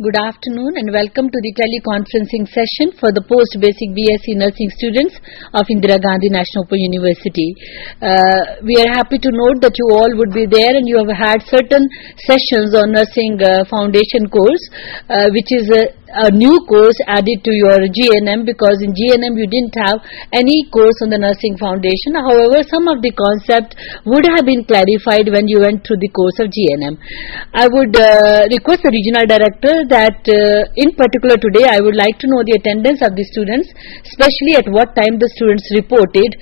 Good afternoon and welcome to the teleconferencing session for the post-basic BSc nursing students of Indira Gandhi National Open University. We are happy to note that you all would be there and you have had certain sessions on nursing foundation course, which is a new course added to your GNM, because in GNM you didn't have any course on the nursing foundation. However, some of the concept would have been clarified when you went through the course of GNM. I would request the regional director that in particular today I would like to know the attendance of the students, especially at what time the students reported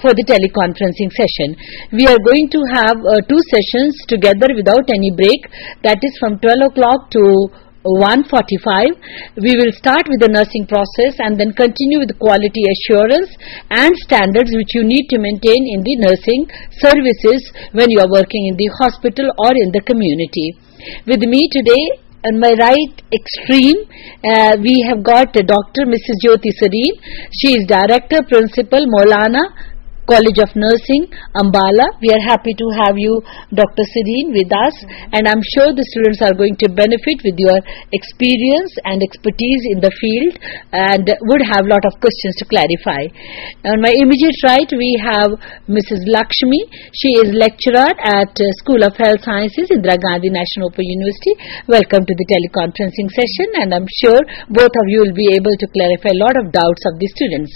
for the teleconferencing session. We are going to have two sessions together without any break, that is from 12 o'clock to 1:45. We will start with the nursing process and then continue with quality assurance and standards which you need to maintain in the nursing services when you are working in the hospital or in the community. With me today, on my right extreme, we have got Dr. Mrs. Jyoti Sareen. She is Director Principal, Maulana College of Nursing, Ambala. We are happy to have you, Dr. Sareen, with us, and I'm sure the students are going to benefit with your experience and expertise in the field and would have a lot of questions to clarify. On my immediate right, we have Mrs. Lakshmi. She is lecturer at School of Health Sciences, Indira Gandhi National Open University. Welcome to the teleconferencing session, and I'm sure both of you will be able to clarify a lot of doubts of the students.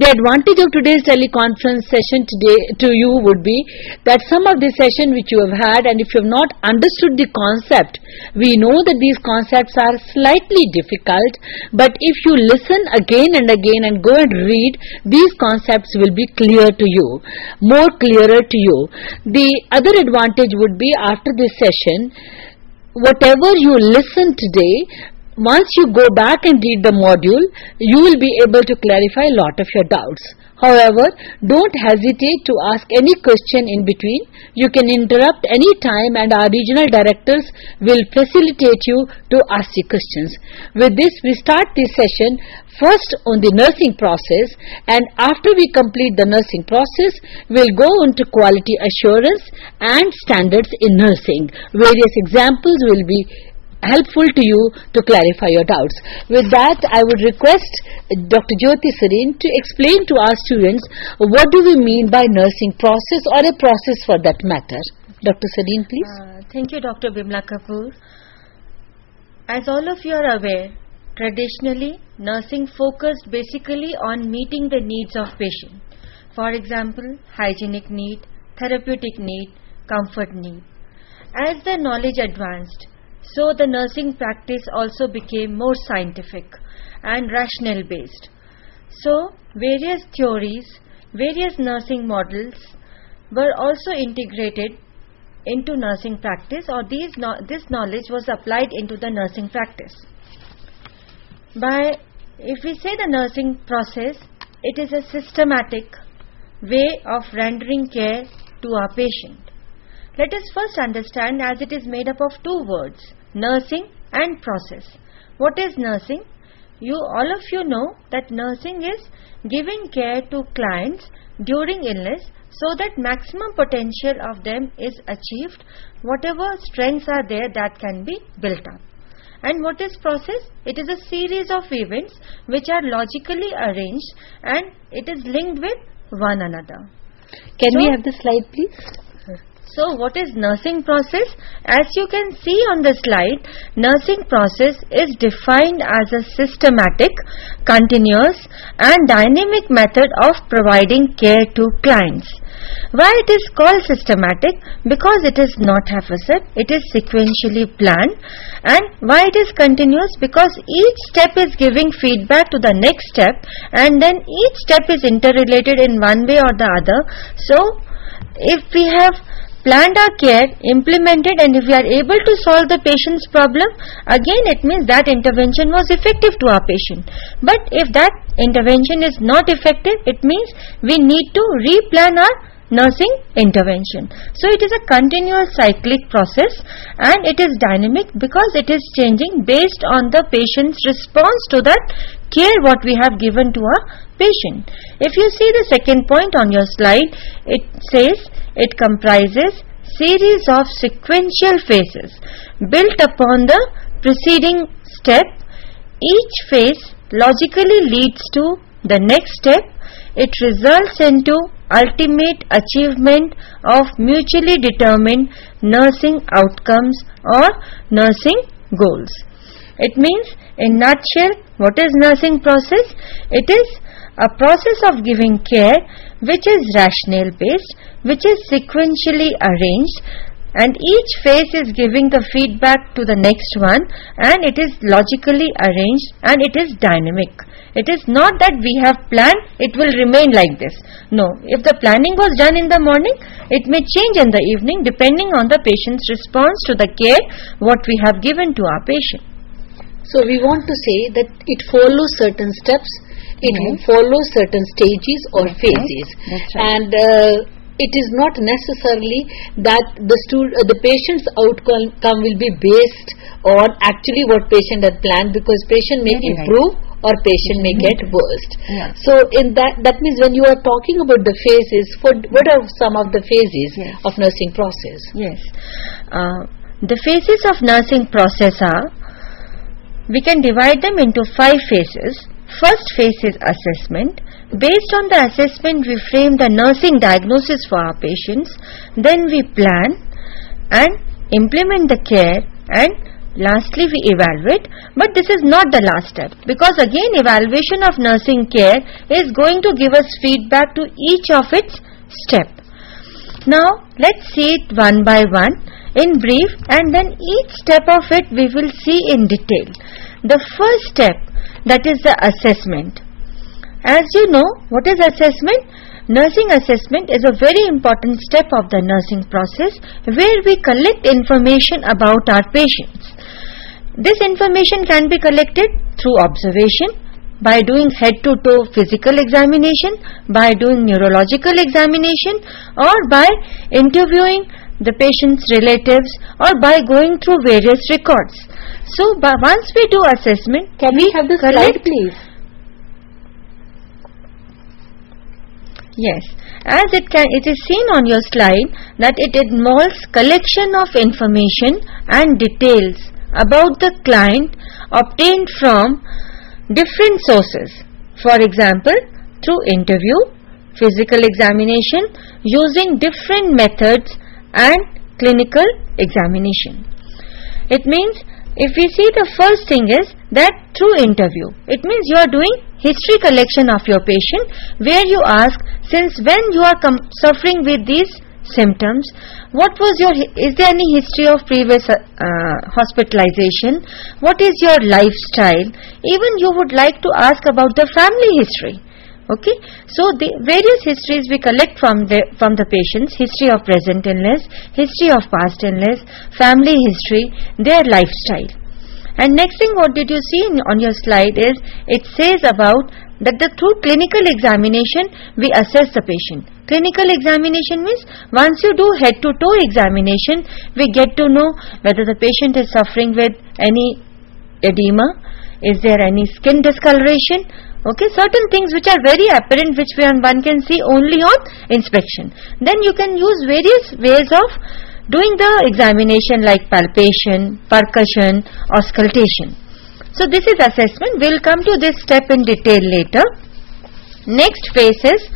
The advantage of today's teleconference session today to you would be that some of the session which you have had, and if you have not understood the concept, we know that these concepts are slightly difficult, but if you listen again and again and go and read, these concepts will be clear to you, more clearer to you. The other advantage would be after this session, whatever you listen today, once you go back and read the module, you will be able to clarify a lot of your doubts. However, don't hesitate to ask any question in between. You can interrupt any time and our regional directors will facilitate you to ask the questions. With this, we start this session first on the nursing process, and after we complete the nursing process, we'll go on to quality assurance and standards in nursing. Various examples will be helpful to you to clarify your doubts. With that, I would request Dr. Jyoti Sareen to explain to our students what do we mean by nursing process, or a process for that matter. Dr. Sareen, please. Thank you, Dr. Bimla Kapoor. As all of you are aware, traditionally, nursing focused basically on meeting the needs of patient. For example, hygienic need, therapeutic need, comfort need. As the knowledge advanced, so the nursing practice also became more scientific and rational based. So various theories, various nursing models were also integrated into nursing practice, or this knowledge was applied into the nursing practice. If we say the nursing process, it is a systematic way of rendering care to our patient. Let us first understand, as it is made up of two words, nursing and process. What is nursing? All of you know that nursing is giving care to clients during illness so that maximum potential of them is achieved. Whatever strengths are there, that can be built up. And what is process? It is a series of events which are logically arranged and it is linked with one another. Can we have the slide, please? So what is nursing process? As you can see on the slide, nursing process is defined as a systematic, continuous and dynamic method of providing care to clients. Why it is called systematic? Because it is not haphazard, it is sequentially planned. And why it is continuous? Because each step is giving feedback to the next step, and then each step is interrelated in one way or the other. So if we have planned our care, implemented, and if we are able to solve the patient's problem, again it means that intervention was effective to our patient. But if that intervention is not effective, it means we need to replan our nursing intervention. So it is a continuous cyclic process and it is dynamic because it is changing based on the patient's response to that care what we have given to our patient. If you see the second point on your slide, it says it comprises series of sequential phases built upon the preceding step. Each phase logically leads to the next step. It results into ultimate achievement of mutually determined nursing outcomes or nursing goals. It means, in nutshell, what is nursing process? It is a process of giving care which is rationale based, which is sequentially arranged, and each phase is giving the feedback to the next one, and it is logically arranged, and it is dynamic. It is not that we have planned, it will remain like this. No, if the planning was done in the morning, it may change in the evening depending on the patient's response to the care what we have given to our patient. So we want to say that it follows certain steps, it follows certain stages or phases. That's right. And it is not necessarily that the patient's outcome will be based on actually what patient had planned, because patient may improve or patient may get worse. So in that means when you are talking about the phases, what are some of the phases of nursing process? Yes. The phases of nursing process are, we can divide them into 5 phases. First phase is assessment. Based on the assessment, we frame the nursing diagnosis for our patients. Then we plan and implement the care, and lastly we evaluate. But this is not the last step, because again evaluation of nursing care is going to give us feedback to each of its step. Now let's see it one by one in brief, and then each step of it we will see in detail. The first step, that is the assessment. As you know, what is assessment? Nursing assessment is a very important step of the nursing process, where we collect information about our patients. This information can be collected through observation, by doing head-to-toe physical examination, by doing neurological examination, or by interviewing the patient's relatives, or by going through various records. So once we do assessment, can we have the slide please? Yes, as it is seen on your slide that it involves collection of information and details about the client obtained from different sources. For example, through interview, physical examination, using different methods, and clinical examination. It means, if we see, the first thing is that through interview, it means you are doing history collection of your patient, where you ask, since when you are suffering with these symptoms, is there any history of previous hospitalization, what is your lifestyle, even you would like to ask about the family history. Okay, so the various histories we collect from the patients: history of present illness, history of past illness, family history, their lifestyle. And next thing, what did you see on your slide is, it says about that through clinical examination we assess the patient. Clinical examination means, once you do head-to-toe examination, we get to know whether the patient is suffering with any edema, is there any skin discoloration. Okay, certain things which are very apparent, which one can see only on inspection. Then you can use various ways of doing the examination, like palpation, percussion, auscultation. So this is assessment. We will come to this step in detail later. Next phase is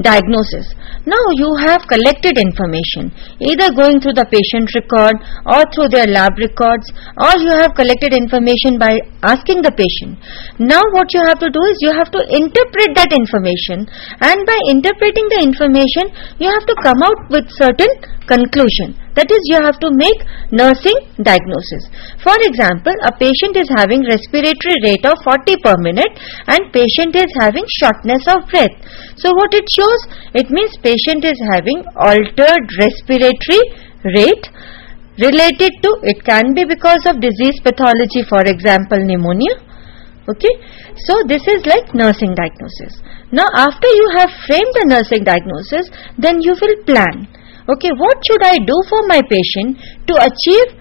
diagnosis. Now you have collected information, either going through the patient record or through their lab records, or you have collected information by asking the patient. Now what you have to do is, you have to interpret that information, and by interpreting the information you have to come out with certain conclusion. That is, you have to make nursing diagnosis. For example, a patient is having respiratory rate of 40 per minute and patient is having shortness of breath. So what it shows? It means patient is having altered respiratory rate related to, it can be because of disease pathology, for example pneumonia. Okay, so this is like nursing diagnosis. Now after you have framed the nursing diagnosis, then you will plan. Okay, what should I do for my patient to achieve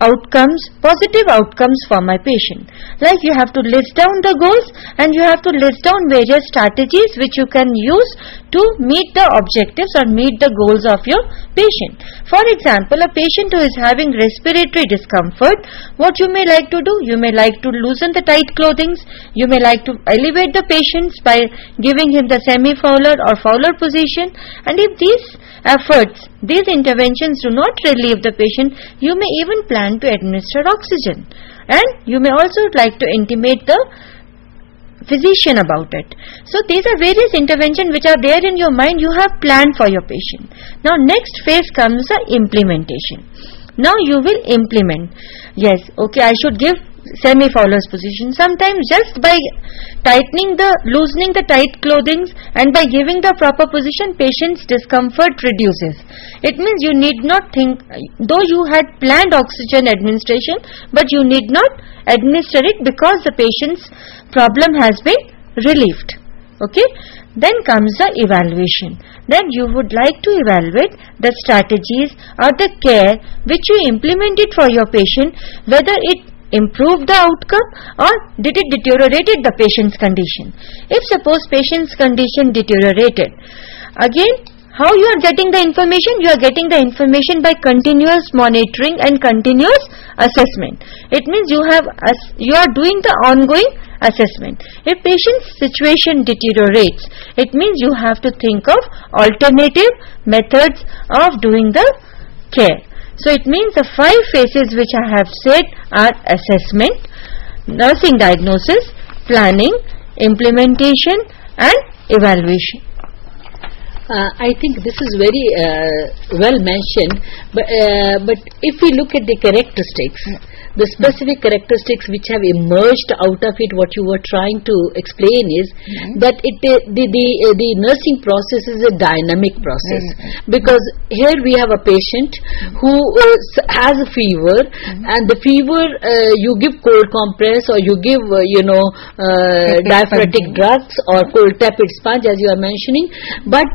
outcomes, positive outcomes for my patient. Like you have to list down the goals and you have to list down various strategies which you can use to meet the objectives or meet the goals of your patient. For example, a patient who is having respiratory discomfort, what you may like to do? You may like to loosen the tight clothings, you may like to elevate the patient by giving him the semi-fowler or fowler position, and if these efforts, these interventions do not relieve the patient, you may even plan to administer oxygen, and you may also like to intimate the physician about it. So these are various interventions which are there in your mind, you have planned for your patient. Now next phase comes the implementation. Now you will implement. Yes, okay, I should give semi-fowler's position. Sometimes just by loosening the tight clothings and by giving the proper position, patient's discomfort reduces. It means you need not think, though you had planned oxygen administration, but you need not administer it because the patient's problem has been relieved. Okay. Then comes the evaluation. Then you would like to evaluate the strategies or the care which you implemented for your patient, whether it improved the outcome or did it deteriorated the patient's condition. If suppose patient's condition deteriorated, again how you are getting the information? You are getting the information by continuous monitoring and continuous assessment. It means you are doing the ongoing assessment. If patient's situation deteriorates, it means you have to think of alternative methods of doing the care. So it means the 5 phases which I have said are assessment, nursing diagnosis, planning, implementation and evaluation. I think this is very well mentioned, but if we look at the characteristics, the specific characteristics which have emerged out of it, what you were trying to explain is that the nursing process is a dynamic process, because here we have a patient who has a fever, and the fever you give cold compress or you give diaphoretic drugs or cold tepid sponge as you are mentioning, but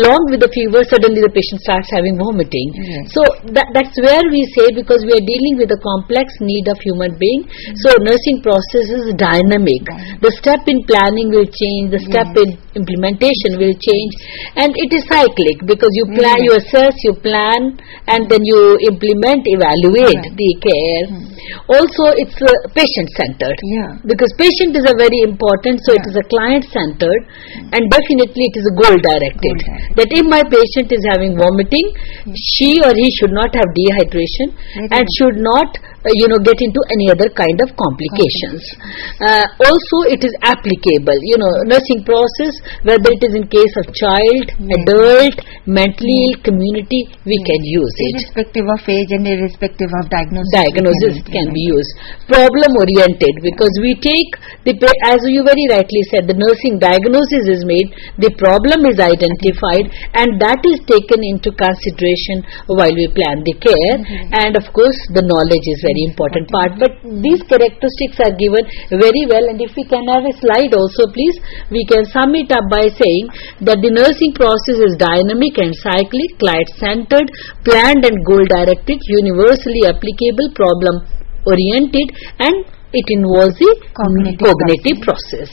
along with the fever suddenly the patient starts having vomiting. So that's where we say, because we are dealing with a complex need of human being, so nursing process is dynamic. The step in planning will change, the step in implementation will change, and it is cyclic, because you plan, you assess, you plan, and then you implement, evaluate the care. Also it's patient centered, because patient is a very important, so it is a client centered, and definitely it is a goal directed, that if my patient is having vomiting, she or he should not have dehydration and should not get into any other kind of complications. Also it is applicable, nursing process, whether it is in case of child, adult, mentally ill, community, we can use it. Irrespective of age and irrespective of diagnosis. Diagnosis can be used. Problem oriented, because we take, as you very rightly said, the nursing diagnosis is made, the problem is identified, and that is taken into consideration while we plan the care, and of course the knowledge is very important part. But these characteristics are given very well, and if we can have a slide also please, we can sum it up by saying that the nursing process is dynamic and cyclic, client-centered, planned and goal-directed, universally applicable, problem-oriented, and it involves the cognitive process.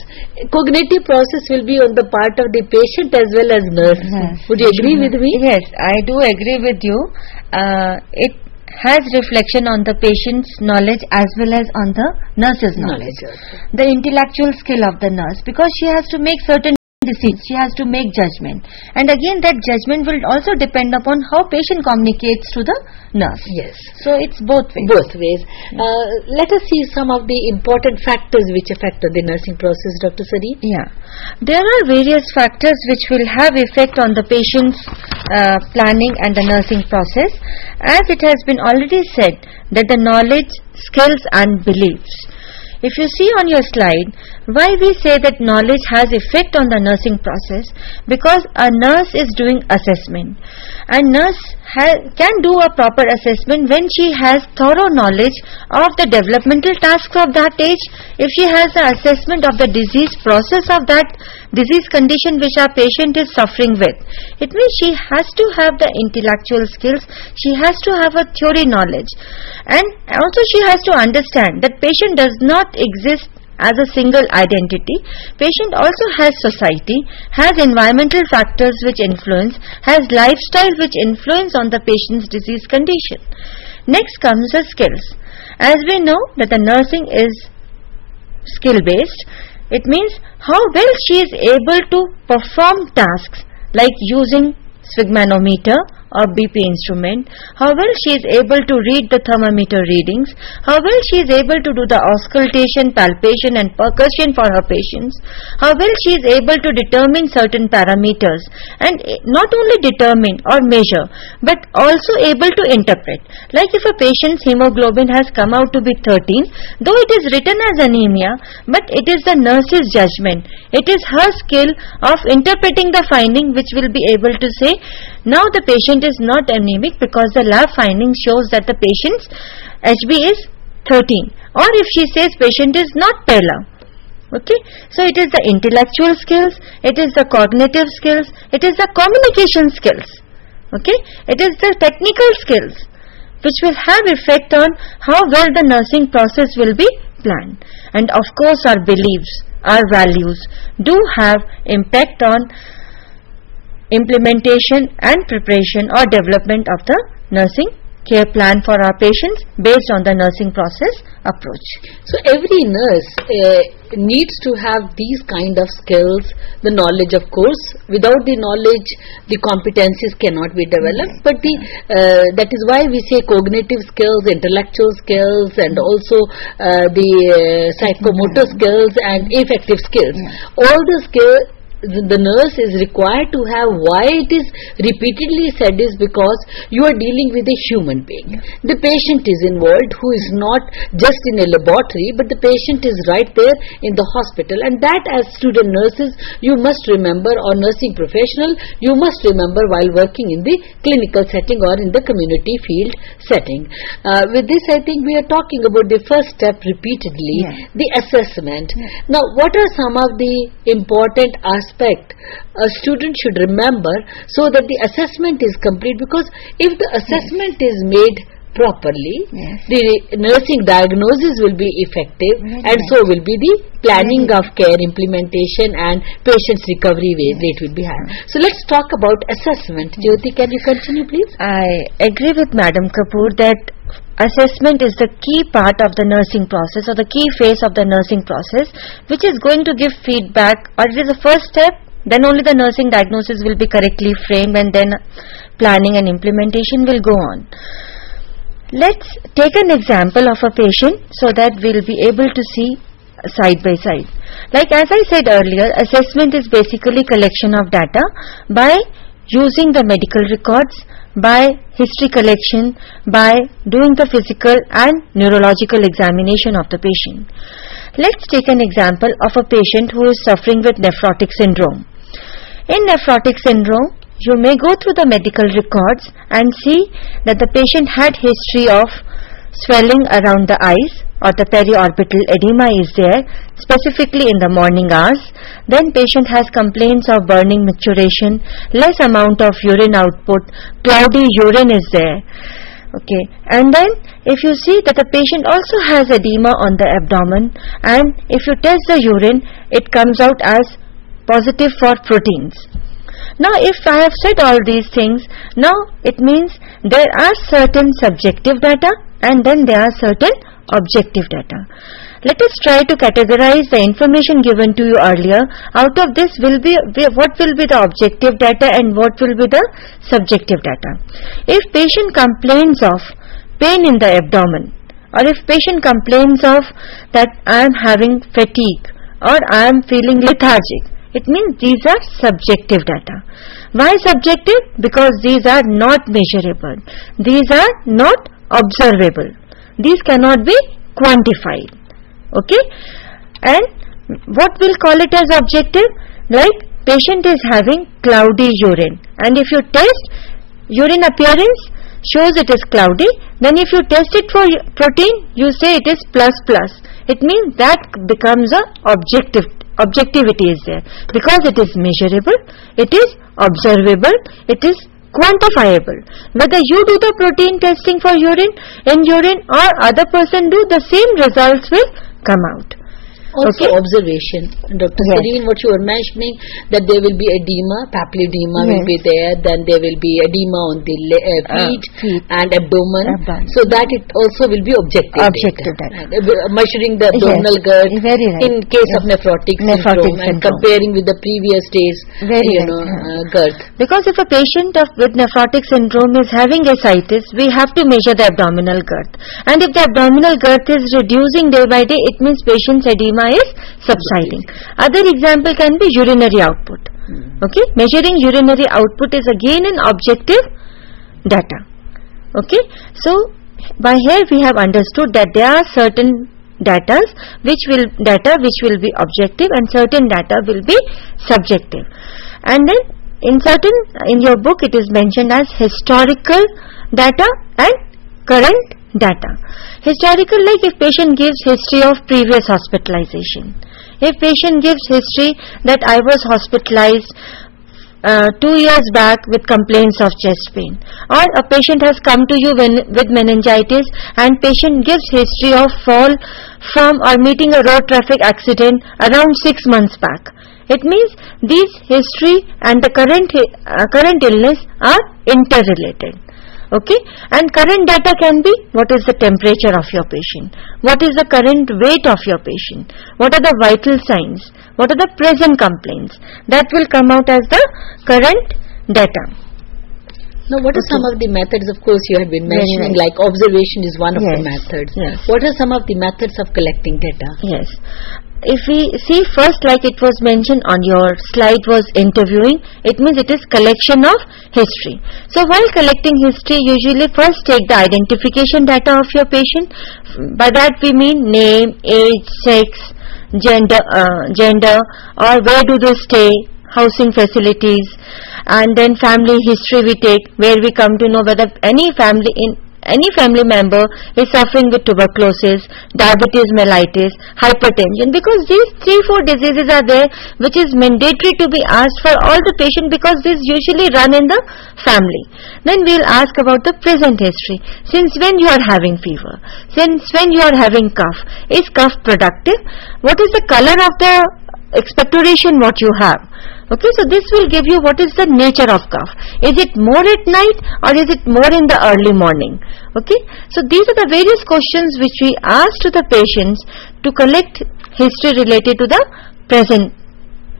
Cognitive process will be on the part of the patient as well as nurse. Would you agree with me? Yes, I do agree with you. It has reflection on the patient's knowledge as well as on the nurse's knowledge. The intellectual skill of the nurse, because she has to make certain decisions, she has to make judgment, and again that judgment will also depend upon how patient communicates to the nurse. Yes. So it's both ways. Let us see some of the important factors which affect the nursing process, Dr. Sari. There are various factors which will have effect on the patient's planning and the nursing process. As it has been already said, that the knowledge, skills and beliefs. If you see on your slide, why we say that knowledge has effect on the nursing process? Because a nurse is doing assessment, and nurse can do a proper assessment when she has thorough knowledge of the developmental tasks of that age, if she has an assessment of the disease process of that disease condition which our patient is suffering with. It means she has to have the intellectual skills, she has to have a theory knowledge, and also she has to understand that patient does not exist as a single identity. Patient also has society, has environmental factors which influence, has lifestyle which influence on the patient's disease condition. Next comes the skills. As we know that the nursing is skill based, it means how well she is able to perform tasks like using sphygmanometer or BP instrument, how well she is able to read the thermometer readings, how well she is able to do the auscultation, palpation and percussion for her patients, how well she is able to determine certain parameters, and not only determine or measure but also able to interpret. Like if a patient's hemoglobin has come out to be 13, though it is written as anemia, but it is the nurse's judgment, it is her skill of interpreting the finding which will be able to say now the patient is not anemic because the lab finding shows that the patient's HB is 13, or if she says patient is not paler. Okay, so it is the intellectual skills, it is the cognitive skills, it is the communication skills, okay, it is the technical skills which will have effect on how well the nursing process will be planned. And of course our beliefs, our values do have impact on implementation and preparation or development of the nursing care plan for our patients based on the nursing process approach. So every nurse needs to have these kind of skills, the knowledge of course. Without the knowledge, the competencies cannot be developed, but that is why we say cognitive skills, intellectual skills, and also the psychomotor skills and affective skills. All the skills the nurse is required to have. Why it is repeatedly said is because you are dealing with a human being. The patient is involved, who is not just in a laboratory, but the patient is right there in the hospital, and that as student nurses you must remember, or nursing professional you must remember while working in the clinical setting or in the community field setting. With this I think we are talking about the first step repeatedly, the assessment. Now what are some of the important aspects a student should remember so that the assessment is complete? Because if the assessment is made properly, the nursing diagnosis will be effective, and so will be the planning of care, implementation, and patient's recovery rate will be higher. So let's talk about assessment. Jyoti, can you continue please? I agree with Madam Kapoor that assessment is the key part of the nursing process, or the key phase of the nursing process, which is going to give feedback, or it is the first step, then only the nursing diagnosis will be correctly framed, and then planning and implementation will go on. Let's take an example of a patient so that we'll be able to see side by side. Like as I said earlier, assessment is basically collection of data by using the medical records, by history collection, by doing the physical and neurological examination of the patient. Let's take an example of a patient who is suffering with nephrotic syndrome. In nephrotic syndrome, you may go through the medical records and see that the patient had history of swelling around the eyes, or the periorbital edema is there, specifically in the morning hours. Then patient has complaints of burning micturition, less amount of urine output, cloudy urine is there. Okay, and then if you see that the patient also has edema on the abdomen, and if you test the urine, it comes out as positive for proteins. Now if I have said all these things, now it means there are certain subjective data and then there are certain objective data. Let us try to categorize the information given to you earlier. Out of this will be what will be the objective data and what will be the subjective data. If patient complains of pain in the abdomen, or if patient complains of that I am having fatigue or I am feeling lethargic, it means these are subjective data. Why subjective? Because these are not measurable. These are not observable. These cannot be quantified. Okay? And what we'll call it as objective? Like patient is having cloudy urine, and if you test urine appearance shows it is cloudy, then if you test it for protein, you say it is plus. It means that becomes a objective objectivity is there, because it is measurable, it is observable, it is quantifiable. Whether you do the protein testing for urine or other person do, the same results will come out. Also observation. Dr. Serene, what you were mentioning, that there will be edema, papilledema will be there, then there will be edema on the feet and abdomen, so that it also will be objective data. Measuring the abdominal girth in case of nephrotic syndrome and comparing with the previous days girth. Because if a patient with nephrotic syndrome is having ascites, we have to measure the abdominal girth, and if the abdominal girth is reducing day by day, it means patient's edema is subsiding. Other example can be urinary output. Okay, measuring urinary output is again an objective data. Okay, so by here we have understood that there are certain data which will be objective and certain data will be subjective. And then in your book it is mentioned as historical data and current data. Historical, like if patient gives history of previous hospitalization. If patient gives history that I was hospitalized 2 years back with complaints of chest pain, or a patient has come to you with meningitis and patient gives history of fall from or meeting a road traffic accident around 6 months back. It means these history and the current illness are interrelated. Okay, and current data can be what is the temperature of your patient, what is the current weight of your patient, what are the vital signs, what are the present complaints. That will come out as the current data. Now, what are some of the methods? Of course, you have been mentioning like observation is one of the methods. What are some of the methods of collecting data? Yes. If we see first, like it was mentioned on your slide, was interviewing, it means it is collection of history. So while collecting history, usually first take the identification data of your patient. By that we mean name, age, sex, gender, or where do they stay, housing facilities, and then family history we take, where we come to know whether any family member is suffering with tuberculosis, diabetes mellitus, hypertension, because these 3-4 diseases are there which is mandatory to be asked for all the patient, because these usually run in the family. Then we will ask about the present history. Since when you are having fever? Since when you are having cough? Is cough productive? What is the color of the expectoration what you have? Okay, so this will give you what is the nature of cough. Is it more at night or is it more in the early morning? Okay, so these are the various questions which we ask to the patients to collect history related to the present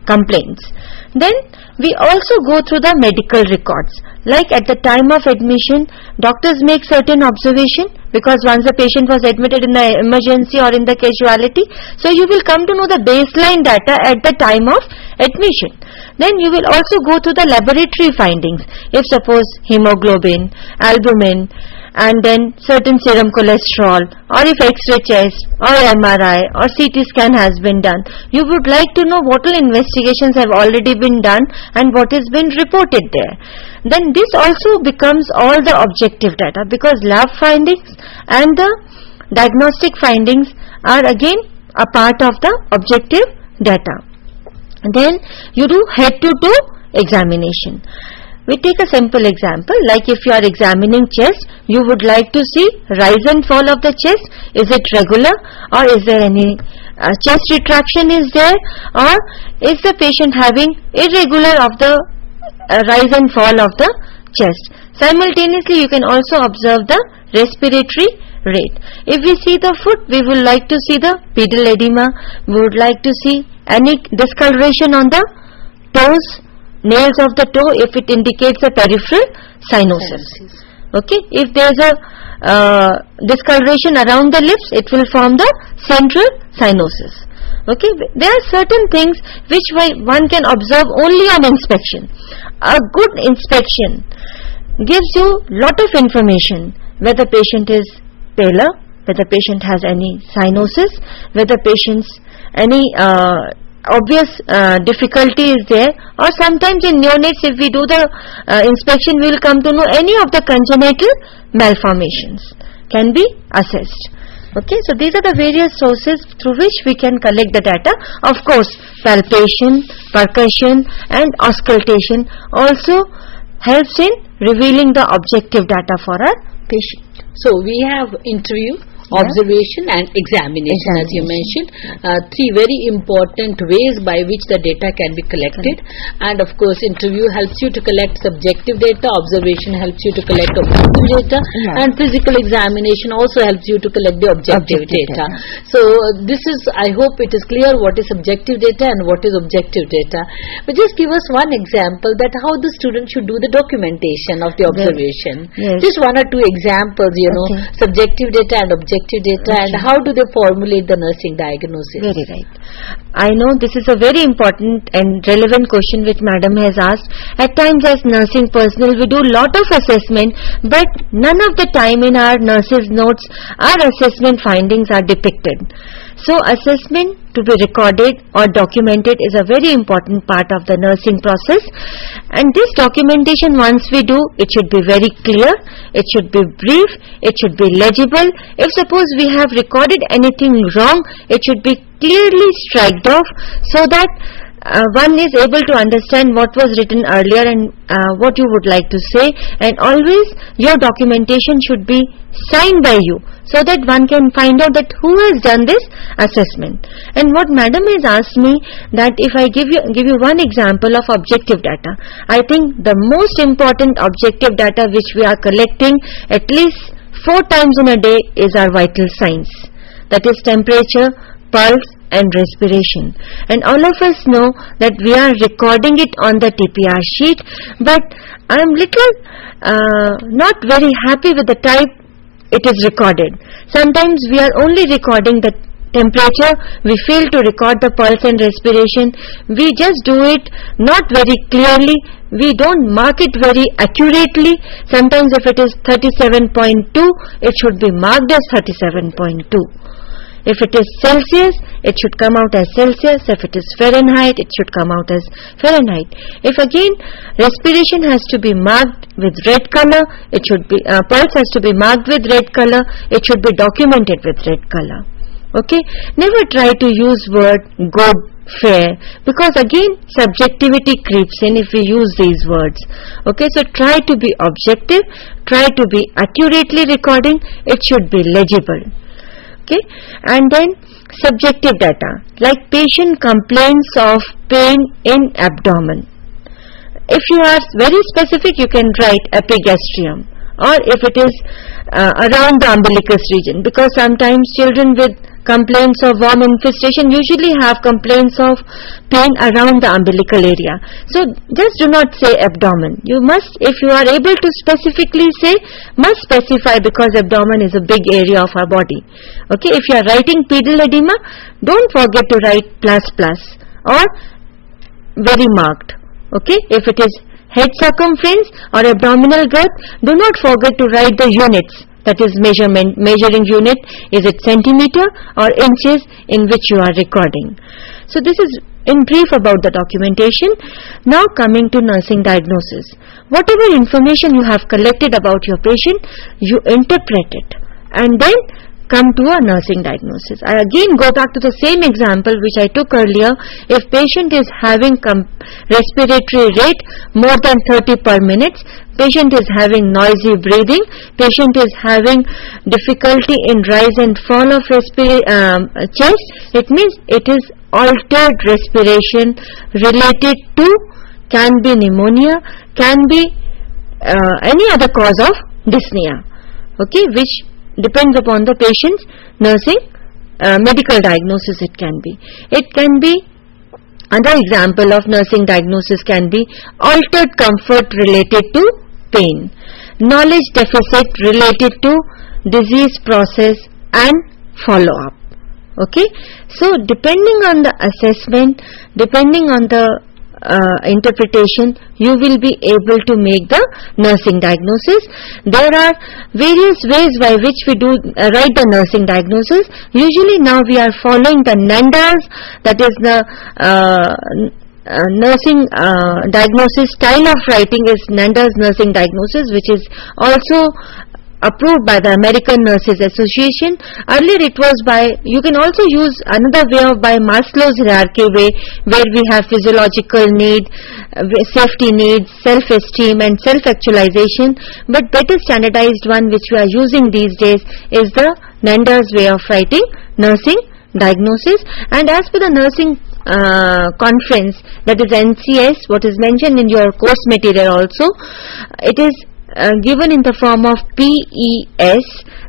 complaints. Then we also go through the medical records. Like at the time of admission, doctors make certain observation, because once the patient was admitted in the emergency or in the casualty, so you will come to know the baseline data at the time of admission. Then you will also go through the laboratory findings. If suppose hemoglobin, albumin, and then certain serum cholesterol, or if X-ray chest or MRI or CT scan has been done, you would like to know what all investigations have already been done and what has been reported there. Then this also becomes all the objective data, because lab findings and the diagnostic findings are again a part of the objective data. Then you do head-to-toe examination. We take a simple example, like if you are examining chest, you would like to see rise and fall of the chest. Is it regular, or is there any chest retraction is there, or is the patient having irregular of the rise and fall of the chest? Simultaneously, you can also observe the respiratory rate. If we see the foot, we would like to see the pedal edema. We would like to see any discoloration on the toes, nails of the toe, if it indicates a peripheral cyanosis. Okay, if there is a discoloration around the lips, it will form the central cyanosis. Okay, there are certain things which one can observe only on inspection. A good inspection gives you lot of information, whether patient is paler, whether patient has any cyanosis, whether patient's any obvious difficulty is there, or sometimes in neonates, if we do the inspection, we will come to know any of the congenital malformations can be assessed. Okay, so these are the various sources through which we can collect the data. Of course, palpation, percussion and auscultation also helps in revealing the objective data for our patient. So we have interview, observation and examination, as you mentioned, three very important ways by which the data can be collected. And of course, interview helps you to collect subjective data, observation helps you to collect objective data, and physical examination also helps you to collect the objective data. So this is, I hope it is clear what is subjective data and what is objective data. But just give us one example that how the student should do the documentation of the observation. Just one or two examples, you know, subjective data and objective data, and how do they formulate the nursing diagnosis? Very right. I know this is a very important and relevant question which Madam has asked. At times as nursing personnel we do lot of assessment, but none of the time in our nurses notes our assessment findings are depicted. So assessment to be recorded or documented is a very important part of the nursing process, and this documentation once we do, it should be very clear, it should be brief, it should be legible. If suppose we have recorded anything wrong, it should be clearly struck off so that one is able to understand what was written earlier and what you would like to say, and always your documentation should be signed by you so that one can find out that who has done this assessment. And what Madam has asked me, that if I give you one example of objective data, I think the most important objective data which we are collecting at least 4 times in a day is our vital signs, that is temperature, pulse and respiration. And all of us know that we are recording it on the TPR sheet, but I am little not very happy with the type it is recorded. Sometimes we are only recording the temperature, we fail to record the pulse and respiration. We just do it not very clearly, we don't mark it very accurately. Sometimes if it is 37.2, it should be marked as 37.2. If it is Celsius, it should come out as Celsius. If it is Fahrenheit, it should come out as Fahrenheit. If again respiration has to be marked with red color, it should be pulse has to be marked with red color, it should be documented with red color. Okay, never try to use word good, fair, because again subjectivity creeps in if we use these words. Okay, so try to be objective, try to be accurately recording, it should be legible. Okay, and then subjective data like patient complaints of pain in abdomen. If you are very specific, you can write epigastrium, or if it is around the umbilicus region, because sometimes children with complaints of worm infestation usually have complaints of pain around the umbilical area. So just do not say abdomen. You must, if you are able to specifically say, must specify, because abdomen is a big area of our body. Okay, if you are writing pedal edema, don't forget to write plus or very marked. Okay, if it is head circumference or abdominal girth, do not forget to write the units. That is measuring unit, is it centimeter or inches in which you are recording. So this is in brief about the documentation. Now coming to nursing diagnosis. Whatever information you have collected about your patient, you interpret it and then come to a nursing diagnosis. I again go back to the same example which I took earlier. If patient is having respiratory rate more than 30 per minute, patient is having noisy breathing, patient is having difficulty in rise and fall of chest, it means it is altered respiration related to, can be pneumonia, can be any other cause of dyspnea. Okay, which depends upon the patient's nursing medical diagnosis. It can be another example of nursing diagnosis can be altered comfort related to pain, knowledge deficit related to disease process and follow-up. Okay, so depending on the assessment, depending on the interpretation, you will be able to make the nursing diagnosis. There are various ways by which we do write the nursing diagnosis. Usually now we are following the NANDAS, that is the nursing diagnosis style of writing is NANDAS nursing diagnosis, which is also approved by the American Nurses Association. Earlier it was by, you can also use another way of by Maslow's hierarchy way, where we have physiological need, safety needs, self-esteem and self-actualization. But better standardized one which we are using these days is the Nanda's way of writing nursing diagnosis. And as per the nursing conference, that is NCS, what is mentioned in your course material also, it is given in the form of PES,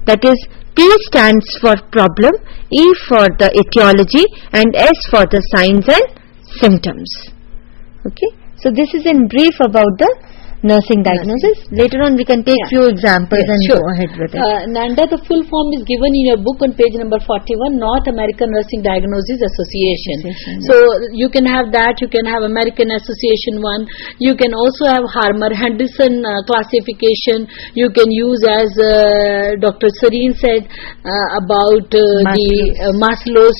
that is P stands for problem, E for the etiology and S for the signs and symptoms. Okay, so this is in brief about the nursing diagnosis. Later on we can take few examples and go ahead with it. Nanda, the full form is given in your book on page number 41, North American Nursing Diagnosis Association. So you can have that, you can have American Association one, you can also have Harmer-Henderson classification, you can use, as Dr. Sareen said, about the Maslow's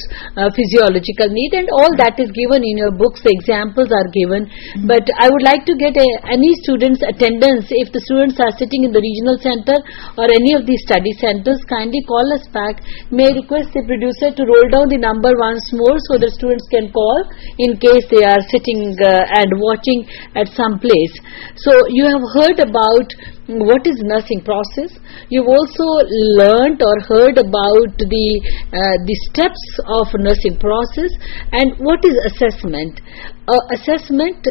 physiological need, and all that is given in your books. The examples are given. But I would like to get any student's attendance. If the students are sitting in the regional center or any of the study centers, kindly call us back. May I request the producer to roll down the number once more so the students can call in case they are sitting and watching at some place. So you have heard about what is nursing process. You've also learnt or heard about the steps of nursing process, and what is assessment. Assessment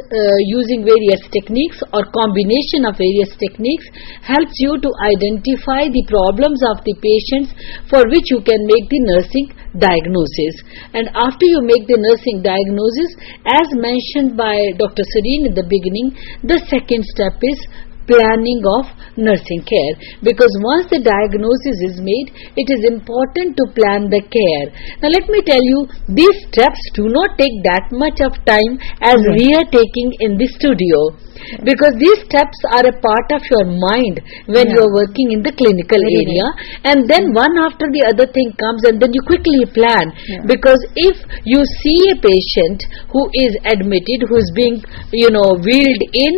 using various techniques or combination of various techniques helps you to identify the problems of the patients for which you can make the nursing diagnosis. And after you make the nursing diagnosis, as mentioned by Dr. Sareen in the beginning, the second step is planning of nursing care, because once the diagnosis is made, it is important to plan the care. Now let me tell you, these steps do not take that much of time as we are taking in the studio, because these steps are a part of your mind when you are working in the clinical area, and then one after the other thing comes, and then you quickly plan. Because if you see a patient who is admitted, who is being wheeled in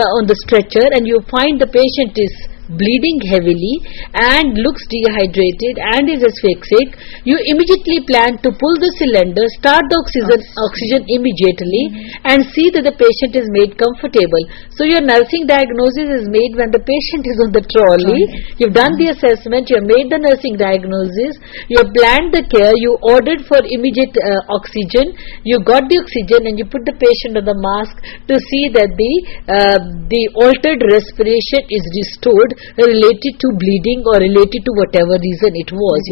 on the stretcher, and you find the patient is bleeding heavily and looks dehydrated and is asphyxic, you immediately plan to pull the cylinder, start the oxygen immediately, and see that the patient is made comfortable. So your nursing diagnosis is made when the patient is on the trolley. You've done the assessment, you have made the nursing diagnosis, you have planned the care, you ordered for immediate oxygen, you got the oxygen, and you put the patient on the mask to see that the altered respiration is restored, related to bleeding or related to whatever reason it was,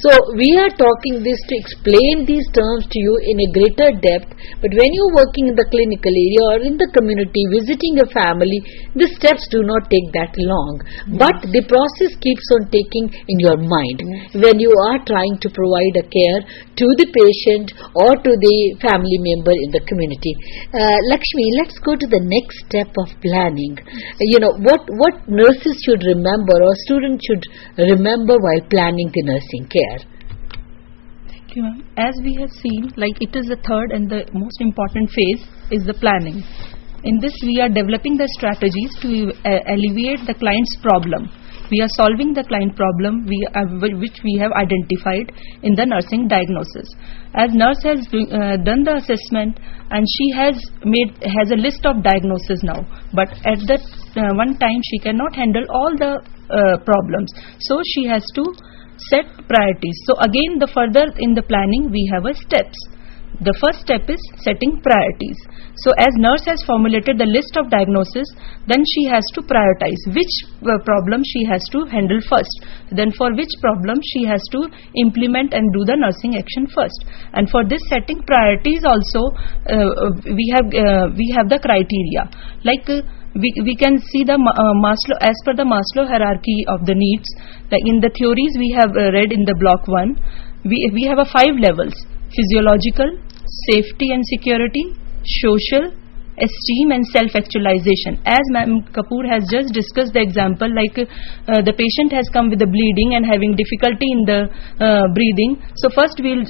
So we are talking this to explain these terms to you in a greater depth. But when you're working in the clinical area or in the community, visiting a family, the steps do not take that long. But the process keeps on taking in your mind when you are trying to provide a care to the patient or to the family member in the community. Lakshmi, let's go to the next step of planning. What nurses should remember or students should remember while planning the nursing care. Thank you, ma'am. As we have seen, it is the third and the most important phase is the planning. In this we are developing the strategies to alleviate the client's problem. We are solving the client problem which we have identified in the nursing diagnosis. As nurse has done the assessment, and she has a list of diagnosis now, but at that one time she cannot handle all the problems, so she has to set priorities. So again, the further in the planning we have a steps. The first step is setting priorities. So as nurse has formulated the list of diagnosis, then she has to prioritize which problem she has to handle first, then for which problem she has to implement and do the nursing action first. And for this setting priorities also, we have the criteria. We can see the Maslow, as per the Maslow hierarchy of the needs. In the theories we have read in the block 1, we have 5 levels: physiological, safety and security, social, esteem and self-actualization. As Ma'am Kapoor has just discussed the example, like the patient has come with the bleeding and having difficulty in the breathing. So first we'll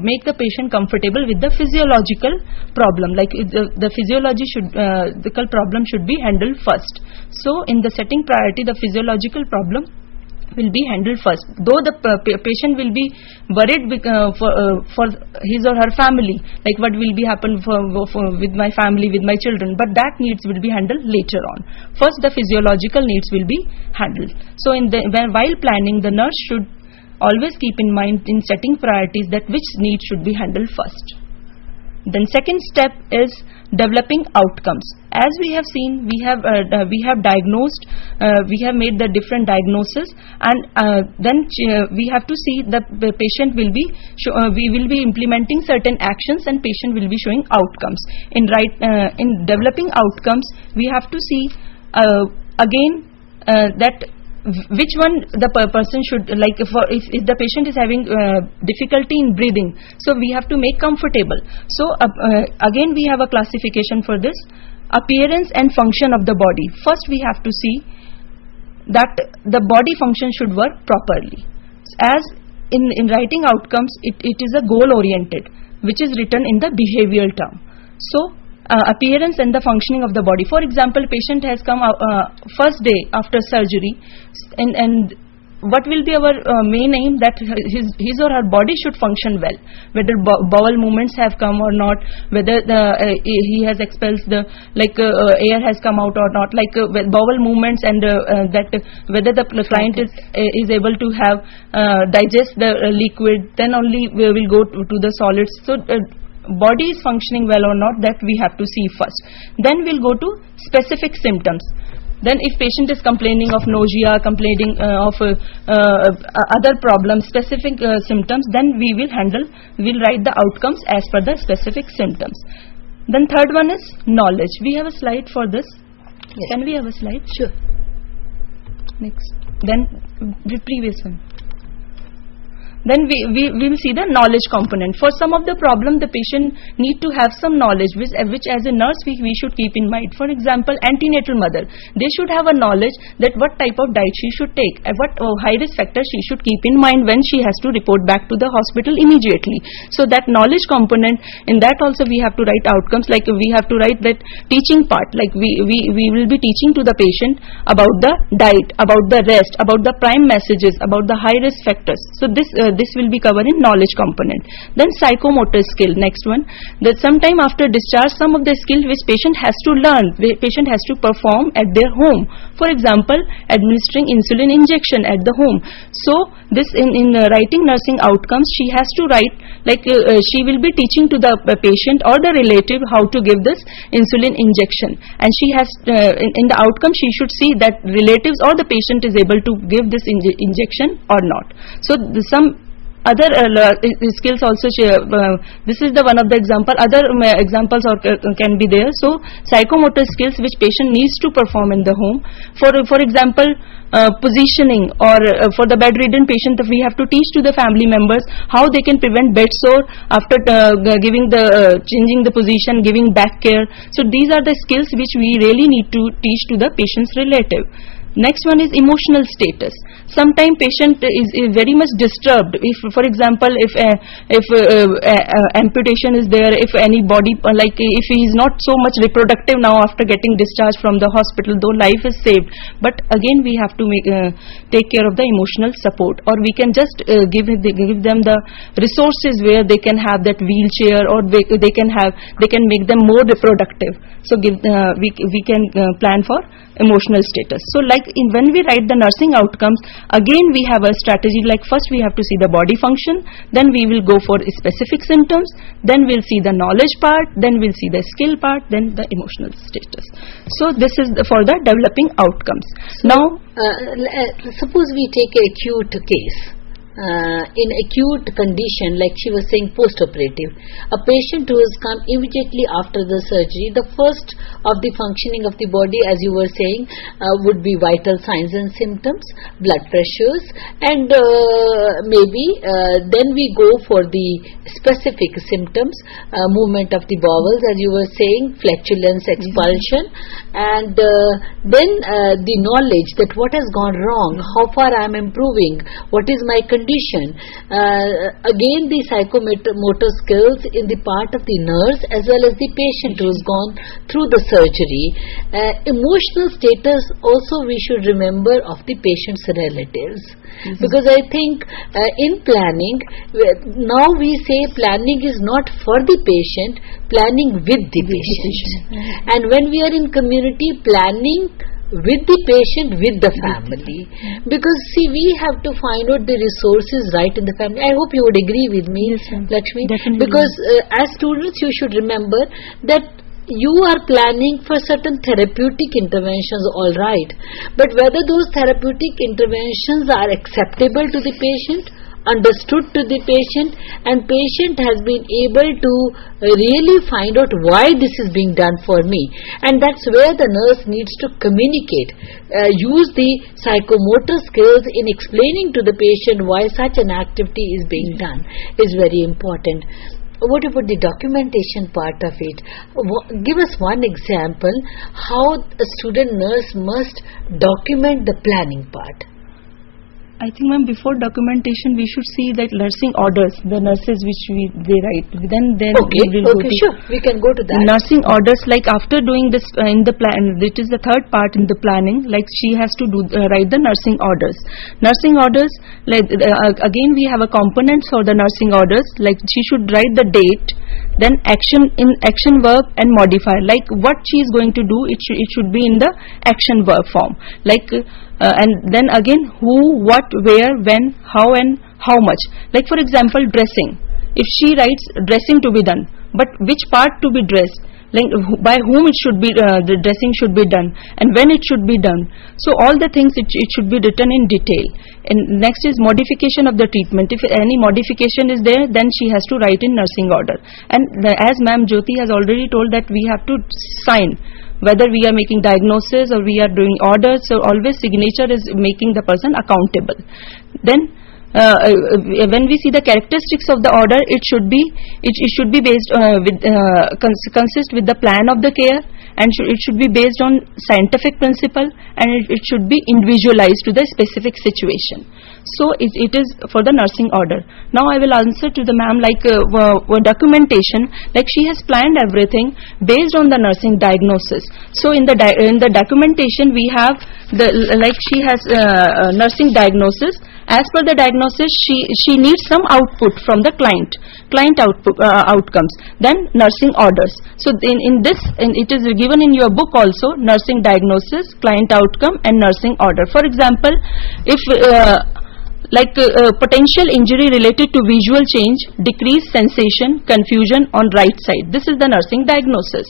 make the patient comfortable with the physiological problem, like the physiological problem should be handled first. So in the setting priority, the physiological problem will be handled first, though the patient will be worried for his or her family, like what will be happen with my family, with my children, but that needs will be handled later on. First the physiological needs will be handled. So while planning, the nurse should always keep in mind in setting priorities that which needs should be handled first. Then second step is developing outcomes. As we have seen, we have diagnosed, we have made the different diagnosis, and then we have to see the patient will be we will be implementing certain actions and patient will be showing outcomes. In developing outcomes, we have to see again that which one the person should, like if the patient is having difficulty in breathing, so we have to make comfortable. So again we have a classification for this: appearance and function of the body. First we have to see that the body function should work properly. As in writing outcomes, it is a goal oriented, which is written in the behavioral term. So appearance and the functioning of the body. For example, patient has come first day after surgery, and what will be our main aim? That his or her body should function well, whether bowel movements have come or not, whether he has expelled the air has come out or not, bowel movements, and that whether the client is able to have digest the liquid, then only we will go to the solids. So body is functioning well or not, that we have to see first. Then we'll go to specific symptoms. Then if patient is complaining of nausea, complaining of other problems, specific symptoms, then we'll write the outcomes as per the specific symptoms. Then third one is knowledge. We have a slide for this. Yes. Can we have a slide? Sure. Next. Then the previous one. Then we will see the knowledge component. For some of the problem, the patient need to have some knowledge, which as a nurse we should keep in mind. For example, antenatal mother, they should have a knowledge that what type of diet she should take, and what high risk factor she should keep in mind when she has to report back to the hospital immediately. So that knowledge component, in that also we have to write outcomes, like we have to write that teaching part, like we will be teaching to the patient about the diet, about the rest, about the prime messages, about the high risk factors. So this will be covered in knowledge component. Then psychomotor skill, next one, that sometime after discharge, some of the skill which patient has to learn, patient has to perform at their home. For example, administering insulin injection at the home. So this in writing nursing outcomes, she has to write, like she will be teaching to the patient or the relative how to give this insulin injection, and she has in the outcome she should see that relatives or the patient is able to give this injection or not. So some other skills also, this is the one of the example. Other examples can be there. So psychomotor skills which patient needs to perform in the home. For example, positioning, or for the bedridden patient, we have to teach to the family members how they can prevent bed sore after changing the position, giving back care. So these are the skills which we really need to teach to the patient's relative. Next one is emotional status. Sometimes patient is very much disturbed. If, for example, if amputation is there, if any body, like if he is not so much reproductive now after getting discharged from the hospital, though life is saved, but again we have to take care of the emotional support, or we can just give them the resources where they can have that wheelchair, or they can make them more reproductive. So we can plan for emotional status. So like when we write the nursing outcomes, again we have a strategy, like first we have to see the body function, then we will go for specific symptoms, then we'll see the knowledge part, then we'll see the skill part, then the emotional status. So this is for the developing outcomes. So now suppose we take a acute case. in acute condition, like she was saying, post-operative, a patient who has come immediately after the surgery, the first of the functioning of the body, as you were saying, would be vital signs and symptoms, blood pressures, and maybe then we go for the specific symptoms, movement of the bowels, as you were saying, flatulence, expulsion, and then the knowledge that what has gone wrong, how far I am improving, what is my condition. Again, the psychomotor skills in the part of the nurse as well as the patient who has gone through the surgery. Emotional status also we should remember of the patient's relatives. Because I think in planning, now we say planning is not for the patient, planning with the patient. And when we are in community, planning with the patient, with the family, because see, we have to find out the resources right in the family. I hope you would agree with me, yes, Lakshmi, definitely. Because as students you should remember that you are planning for certain therapeutic interventions, all right, but whether those therapeutic interventions are acceptable to the patient, understood to the patient, and patient has been able to really find out why this is being done for me, and that's where the nurse needs to communicate, use the psychomotor skills in explaining to the patient why such an activity is being done is very important. What about the documentation part of it? Give us one example how a student nurse must document the planning part. I think, ma'am, before documentation, we should see that nursing orders, the nurses which they write. Then okay, we will go to sure, we can go to that. Nursing orders, like after doing this in the plan, it is the third part in the planning. Like she has to do write the nursing orders. Nursing orders, like again we have a component for the nursing orders. Like she should write the date, then action verb and modifier. Like what she is going to do, it should be in the action verb form. Like. And then again, who, what, where, when, how and how much. Like for example, dressing. If she writes dressing to be done, but which part to be dressed, like by whom it should be, the dressing should be done, and when it should be done. So all the things it should be written in detail. And next is modification of the treatment. If any modification is there, then she has to write in nursing order. And as Ma'am Jyoti has already told that we have to sign. Whether we are making diagnosis or we are doing orders, so always signature is making the person accountable. Then when we see the characteristics of the order, it should be based consist with the plan of the care, and it should be based on scientific principle, and it should be individualized to the specific situation. So it is for the nursing order. Now I will answer to the ma'am, like documentation, like she has planned everything based on the nursing diagnosis. So in the documentation we have the, like she has nursing diagnosis. As per the diagnosis, she needs some output from the client outcomes, then nursing orders. So in this, and it is given in your book also, nursing diagnosis, client outcome and nursing order. For example, if potential injury related to visual change, decreased sensation, confusion on right side. This is the nursing diagnosis.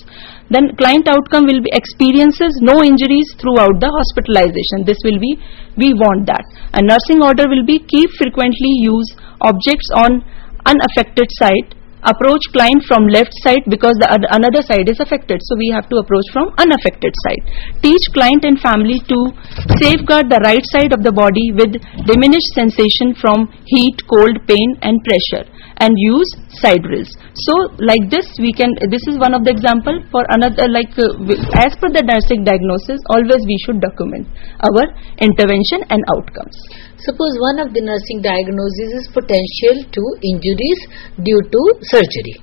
Then client outcome will be experiences no injuries throughout the hospitalization. This will be, we want that. And nursing order will be keep frequently use objects on unaffected side, approach client from left side because the another side is affected, so we have to approach from unaffected side. Teach client and family to safeguard the right side of the body with diminished sensation from heat, cold, pain and pressure, and use side rails. So like this we can, this is one of the example. For another, as per the nursing diagnosis, always we should document our intervention and outcomes. Suppose one of the nursing diagnoses is potential to injuries due to surgery.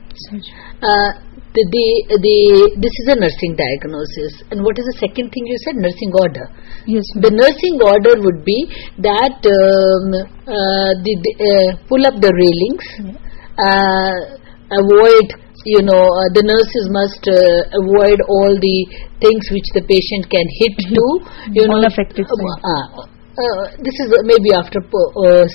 This is a nursing diagnosis. And what is the second thing you said? Nursing order. Yes. The nursing order would be that pull up the railings, avoid, the nurses must avoid all the things which the patient can hit to, unaffected side. This is maybe after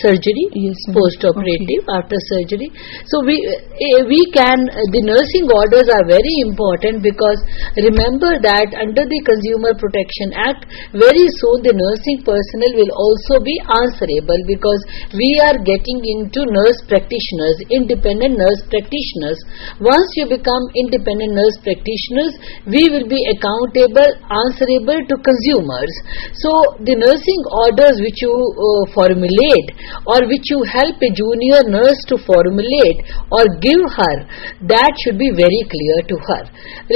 surgery, Yes, ma'am. post-operative, after surgery. So we can, the nursing orders are very important, because remember that under the Consumer Protection Act, very soon the nursing personnel will also be answerable, because we are getting into nurse practitioners, independent nurse practitioners. Once you become independent nurse practitioners, we will be accountable, answerable to consumers. So the nursing orders which you formulate, or which you help a junior nurse to formulate or give her, that should be very clear to her.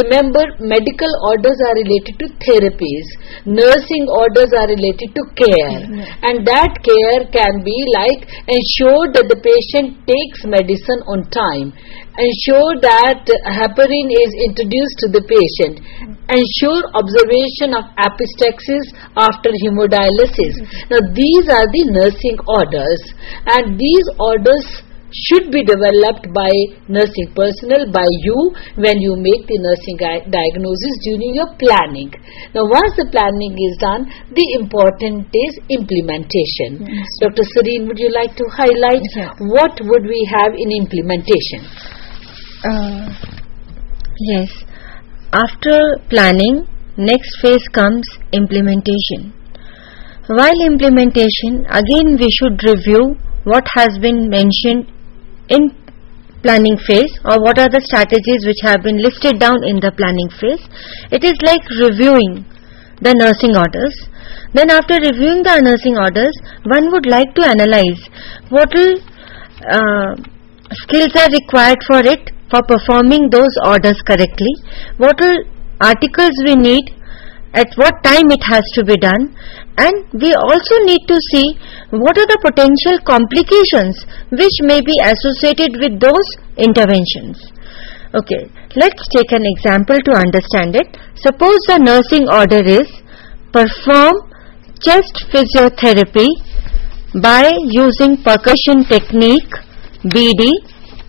Remember, medical orders are related to therapies, nursing orders are related to care, and that care can be like ensure that the patient takes medicine on time, ensure that heparin is introduced to the patient, ensure observation of epistaxis after hemodialysis. Now these are the nursing orders, and these orders should be developed by nursing personnel, by you, when you make the nursing diagnosis during your planning. Now once the planning is done, the important is implementation. Dr. Sareen, would you like to highlight what would we have in implementation? Yes. After planning, next phase comes implementation. While implementation, again we should review what has been mentioned in planning phase, or what are the strategies which have been listed down in the planning phase. It is like reviewing the nursing orders. Then after reviewing the nursing orders, one would like to analyze what skills are required for it, for performing those orders correctly, what are articles we need, at what time it has to be done, and we also need to see what are the potential complications which may be associated with those interventions. Okay, let's take an example to understand it. Suppose the nursing order is perform chest physiotherapy by using percussion technique, BD,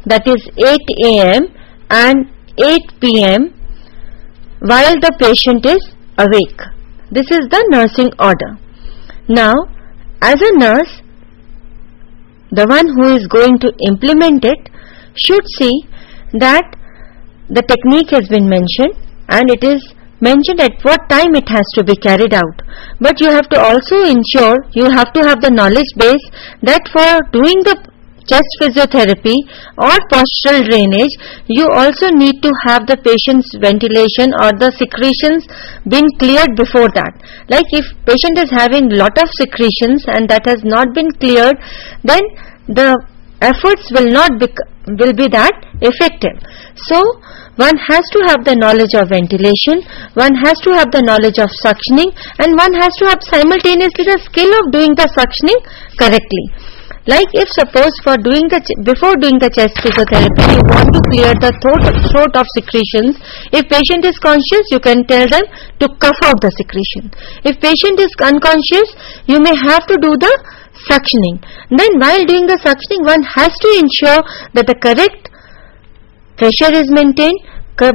that is 8 a.m. and 8 p.m. while the patient is awake. This is the nursing order. Now, as a nurse, the one who is going to implement it should see that the technique has been mentioned, and it is mentioned at what time it has to be carried out. But you have to also ensure, you have to have the knowledge base that for doing the chest physiotherapy or postural drainage, you also need to have the patient's ventilation or the secretions been cleared before that. Like if patient is having lot of secretions and that has not been cleared, then the efforts will be that effective. So one has to have the knowledge of ventilation, one has to have the knowledge of suctioning, and one has to have simultaneously the skill of doing the suctioning correctly. Like if suppose before doing the chest physiotherapy, you want to clear the throat of secretions, if patient is conscious, you can tell them to cough out the secretion. If patient is unconscious, you may have to do the suctioning. Then while doing the suctioning, one has to ensure that the correct pressure is maintained,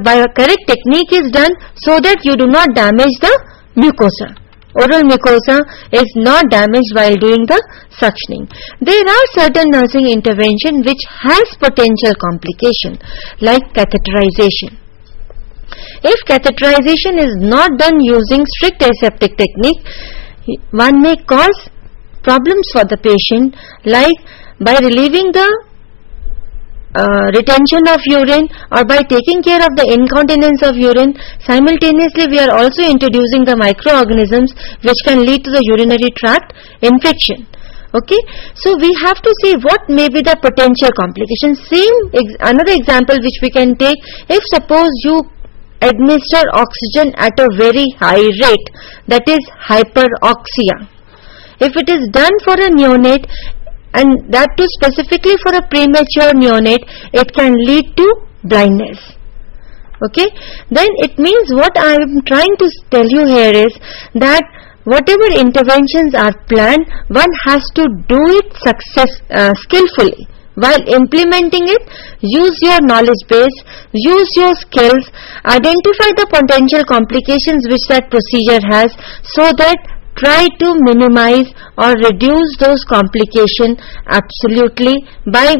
by a correct technique is done, so that you do not damage the mucosa. Oral mucosa is not damaged while doing the suctioning. There are certain nursing intervention which has potential complication, like catheterization. If catheterization is not done using strict aseptic technique, one may cause problems for the patient, like by relieving the retention of urine, or by taking care of the incontinence of urine. Simultaneously we are also introducing the microorganisms which can lead to the urinary tract infection. Okay, so we have to see what may be the potential complications. Another example which we can take, if suppose you administer oxygen at a very high rate, that is hyperoxia. If it is done for a neonate, and that too specifically for a premature neonate, it can lead to blindness. Okay, then it means what I am trying to tell you here is that whatever interventions are planned, one has to do it skillfully. While implementing it, use your knowledge base, use your skills, identify the potential complications which that procedure has, so that try to minimize or reduce those complications absolutely by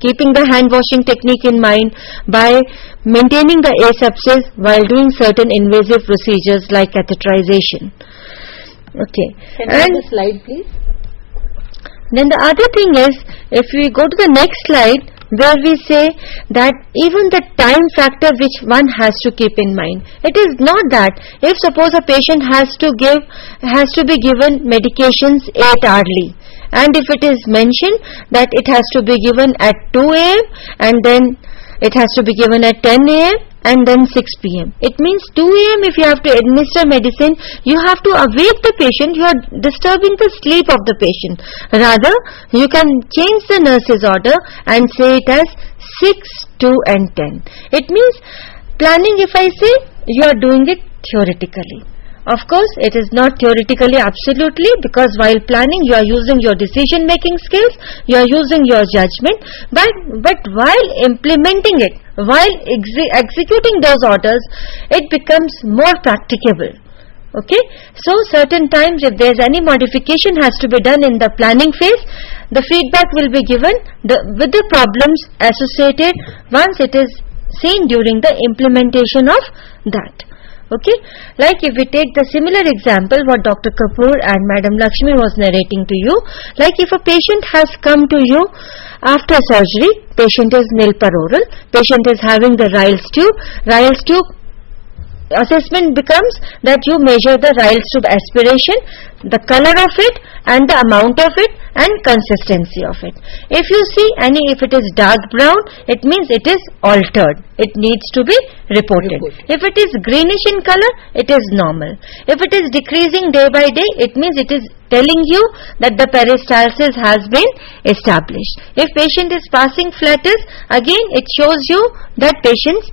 keeping the hand washing technique in mind, by maintaining the asepsis while doing certain invasive procedures like catheterization. Okay. Can you have the slide, please? Then the other thing is, if we go to the next slide, where we say that even the time factor which one has to keep in mind. It is not that if suppose a patient has to be given medications 8 hourly, and if it is mentioned that it has to be given at 2 a.m. and then it has to be given at 10 a.m. and then 6 p.m. It means 2 a.m. if you have to administer medicine, you have to awake the patient, you are disturbing the sleep of the patient. Rather, you can change the nurse's order and say it as 6, 2 and 10. It means planning, if I say, you are doing it theoretically. Of course, it is not theoretically absolutely, because while planning you are using your decision making skills, you are using your judgment, but while implementing it, while executing those orders, it becomes more practicable. Okay, so certain times if there is any modification has to be done in the planning phase, the feedback will be given with the problems associated once it is seen during the implementation of that. Okay, like if we take the similar example what Dr. Kapoor and Madam Lakshmi was narrating to you, like if a patient has come to you after surgery, patient is nilparoral, patient is having the Ryle's tube, assessment becomes that you measure the Ryle's tube aspiration, the color of it and the amount of it and consistency of it. If you see if it is dark brown, it means it is altered, it needs to be reported. If it is greenish in color, it is normal. If it is decreasing day by day, it means it is telling you that the peristalsis has been established. If patient is passing flatus, again it shows you that patient's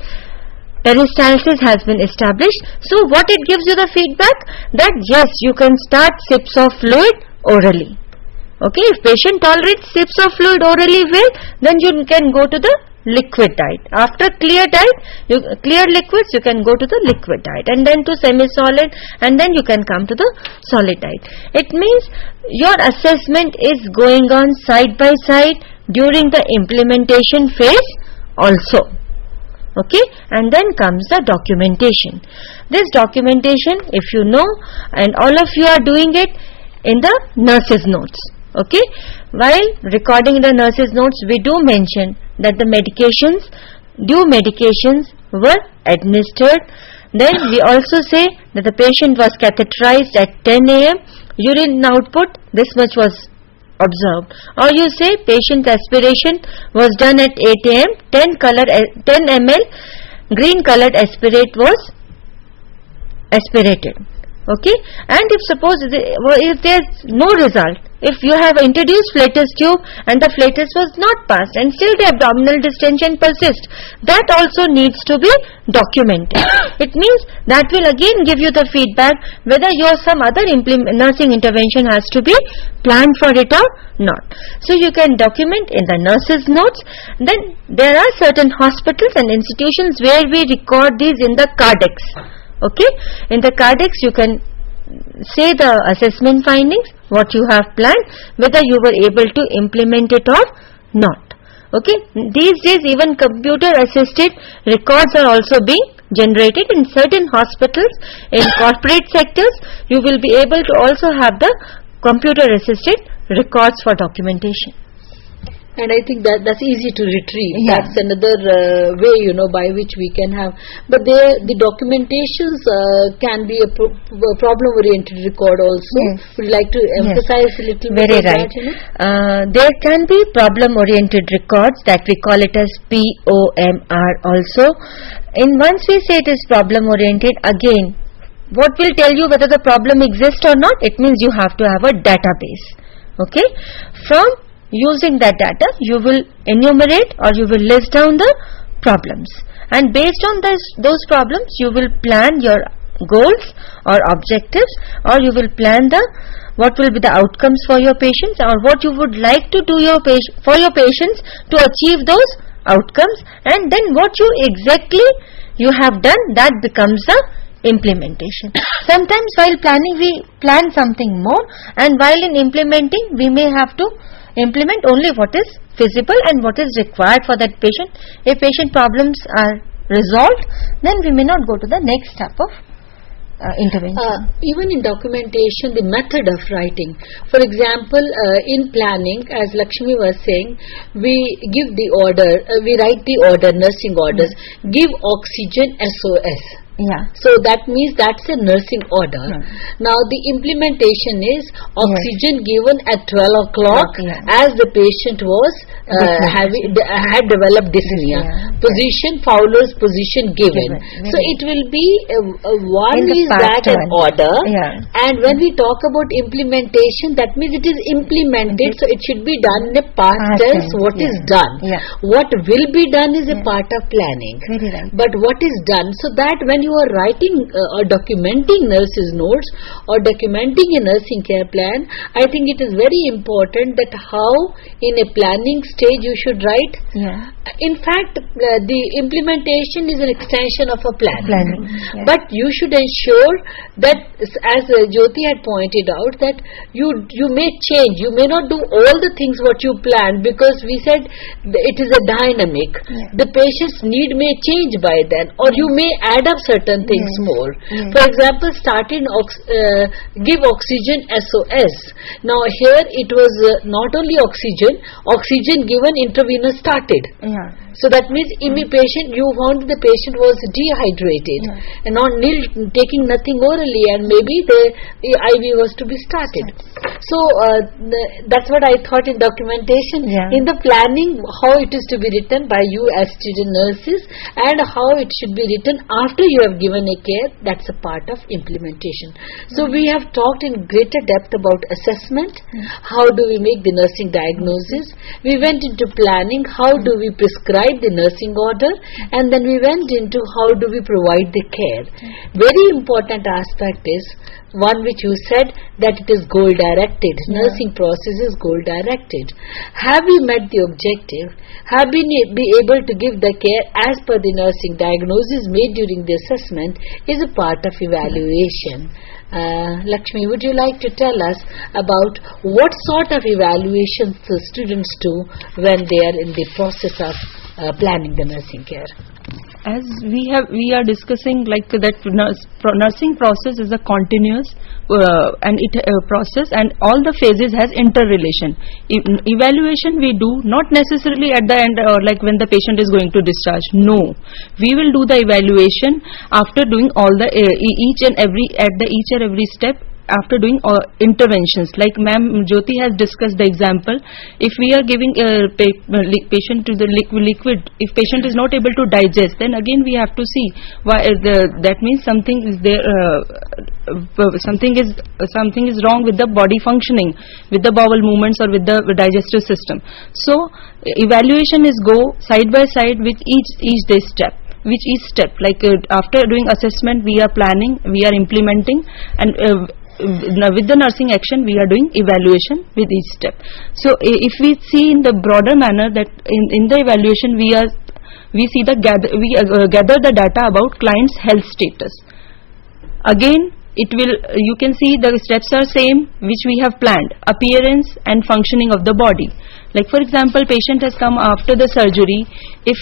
peristalsis has been established. So what it gives you the feedback that yes, you can start sips of fluid orally. Okay, if patient tolerates sips of fluid orally well, then you can go to the liquid diet. After clear diet, clear liquids, you can go to the liquid diet, and then to semi-solid, and then you can come to the solid diet. It means your assessment is going on side by side during the implementation phase also. Okay, and then comes the documentation. This documentation, if you know, and all of you are doing it in the nurse's notes. Okay, while recording the nurse's notes, we do mention that the due medications were administered. Then we also say that the patient was catheterized at 10 a.m. Urine output, this much was observed. Or you say patient aspiration was done at 8 a.m. 10 ml green colored aspirate was aspirated. Okay, and if suppose if there is no result, if you have introduced flatus tube and the flatus was not passed and still the abdominal distension persists, that also needs to be documented. It means that will again give you the feedback whether some other nursing intervention has to be planned for it or not. So you can document in the nurse's notes. Then there are certain hospitals and institutions where we record these in the cardex. Okay, in the cardex you can say the assessment findings, what you have planned, whether you were able to implement it or not. Okay, these days even computer assisted records are also being generated in certain hospitals. In corporate sectors, you will be able to also have the computer assisted records for documentation. And I think that's easy to retrieve. Yeah. That's another way, by which we can have. But the documentations can be a problem-oriented record also. Yes. Would you like to emphasize a little bit Very on right. that? There can be problem-oriented records that we call it as POMR also. Once we say it is problem-oriented, again, what will tell you whether the problem exists or not? It means you have to have a database. Okay, from using that data, you will enumerate or you will list down the problems, and based on those problems, you will plan your goals or objectives, or you will plan what will be the outcomes for your patients, or what you would like to do for your patients to achieve those outcomes, and then what you exactly have done, that becomes the implementation. Sometimes while planning we plan something more, and while in implementing we may have to implement only what is feasible and what is required for that patient. If patient problems are resolved, then we may not go to the next step of intervention. Even in documentation, the method of writing. For example, in planning, as Lakshmi was saying, we give the order, we write the order, nursing orders, give oxygen SOS. Yeah. So that means that's a nursing order. Now the implementation is oxygen given at 12 o'clock as the patient was had developed dyspnea. Position, Fowler's position given. So it will be one is that an order, and when we talk about implementation, that means it is implemented. So it should be done in a past tense. What is done? What will be done is a part of planning. Very right. But what is done, so that when you are writing or documenting nurses notes or documenting a nursing care plan, I think it is very important that how in a planning stage you should write. In fact, the implementation is an extension of a plan. But you should ensure that, as Jyoti had pointed out, that you may change. You may not do all the things what you planned, because we said it is a dynamic. The patient's need may change by then, or you may add up certain things more. For example, give oxygen SOS. Now here it was not only oxygen given intravenous started. So that means patient, you found the patient was dehydrated and not taking nothing orally, and maybe the IV was to be started. So that's what I thought in documentation. In the planning, how it is to be written by you as student nurses, and how it should be written after you have given a care, that's a part of implementation. So we have talked in greater depth about assessment, how do we make the nursing diagnosis, we went into planning, how do we prescribe the nursing order, and then we went into how do we provide the care. Very important aspect is one which you said, that it is goal directed. Nursing process is goal directed. Have we met the objective? Have we be able to give the care as per the nursing diagnosis made during the assessment is a part of evaluation. Lakshmi, would you like to tell us about what sort of evaluations the students do when they are in the process of planning the nursing care? As we are discussing, like that nursing process is a continuous process, and all the phases has interrelation. Evaluation we do not necessarily at the end, or like when the patient is going to discharge. No, we will do the evaluation after doing all the each and every step, after doing interventions. Like Ma'am Jyoti has discussed the example, if we are giving a patient to the liquid, if patient is not able to digest, then again we have to see why. That means something is there, something is wrong with the body functioning, with the bowel movements or with the digestive system. So evaluation is go side by side with each step. Like after doing assessment, we are planning, we are implementing, and with the nursing action we are doing evaluation with each step. So if we see in the broader manner, that in the evaluation we gather the data about client's health status. Again, you can see the steps are same which we have planned: appearance and functioning of the body. Like for example, patient has come after the surgery. If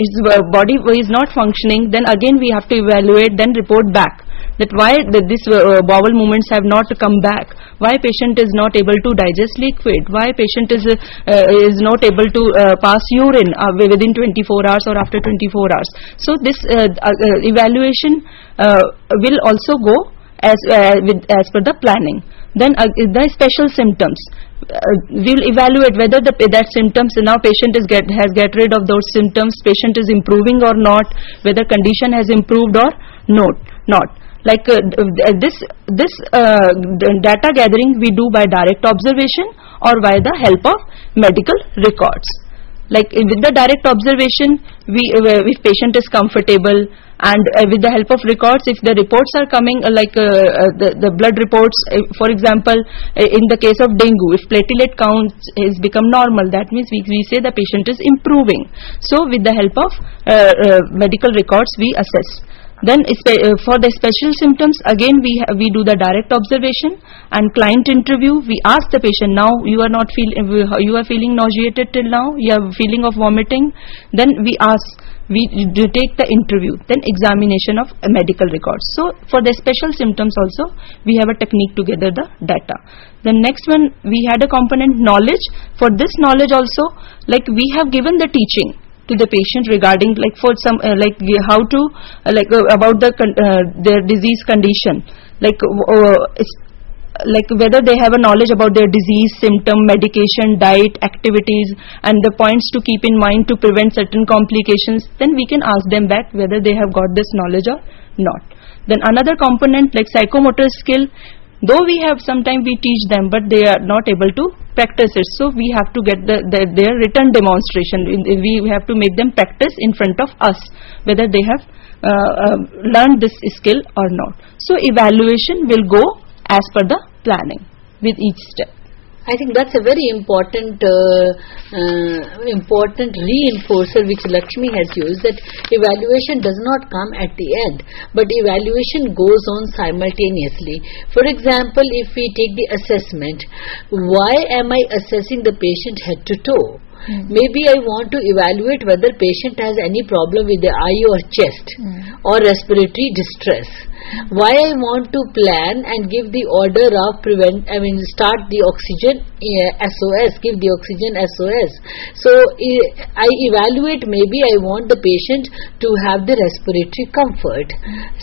his body is not functioning, then again we have to evaluate, then report back that why this bowel movements have not come back, why patient is not able to digest liquid, why patient is not able to pass urine within 24 hours or after 24 hours. So this evaluation will also go as per the planning. Then the special symptoms. We will evaluate whether that symptoms, now patient has get rid of those symptoms, patient is improving or not, whether condition has improved or not. Like this data gathering we do by direct observation or by the help of medical records. Like with the direct observation, if patient is comfortable, and with the help of records, if the reports are coming the blood reports, for example, in the case of dengue, if platelet count has become normal, that means we say the patient is improving. So with the help of medical records we assess. Then for the special symptoms, again we do the direct observation and client interview. We ask the patient, now you are not you are feeling nauseated till now, you have feeling of vomiting. Then we do take the interview, then examination of medical records. So for the special symptoms also we have a technique to gather the data. The next one, we had a component knowledge. For this knowledge also, like we have given the teaching to the patient regarding like for some how to about their disease condition, like whether they have a knowledge about their disease, symptom, medication, diet, activities, and the points to keep in mind to prevent certain complications. Then we can ask them back whether they have got this knowledge or not. Then another component like psychomotor skill, though we have sometimes we teach them, but they are not able to practice it. So we have to get their written demonstration. We have to make them practice in front of us whether they have learned this skill or not. So evaluation will go as per the planning with each step. I think that's a very important reinforcer which Lakshmi has used, that evaluation does not come at the end, but evaluation goes on simultaneously. For example, if we take the assessment, why am I assessing the patient head to toe? Maybe I want to evaluate whether patient has any problem with the eye or chest or respiratory distress. Why I want to plan and give the order of start the oxygen SOS, give the oxygen SOS. So I evaluate, maybe I want the patient to have the respiratory comfort.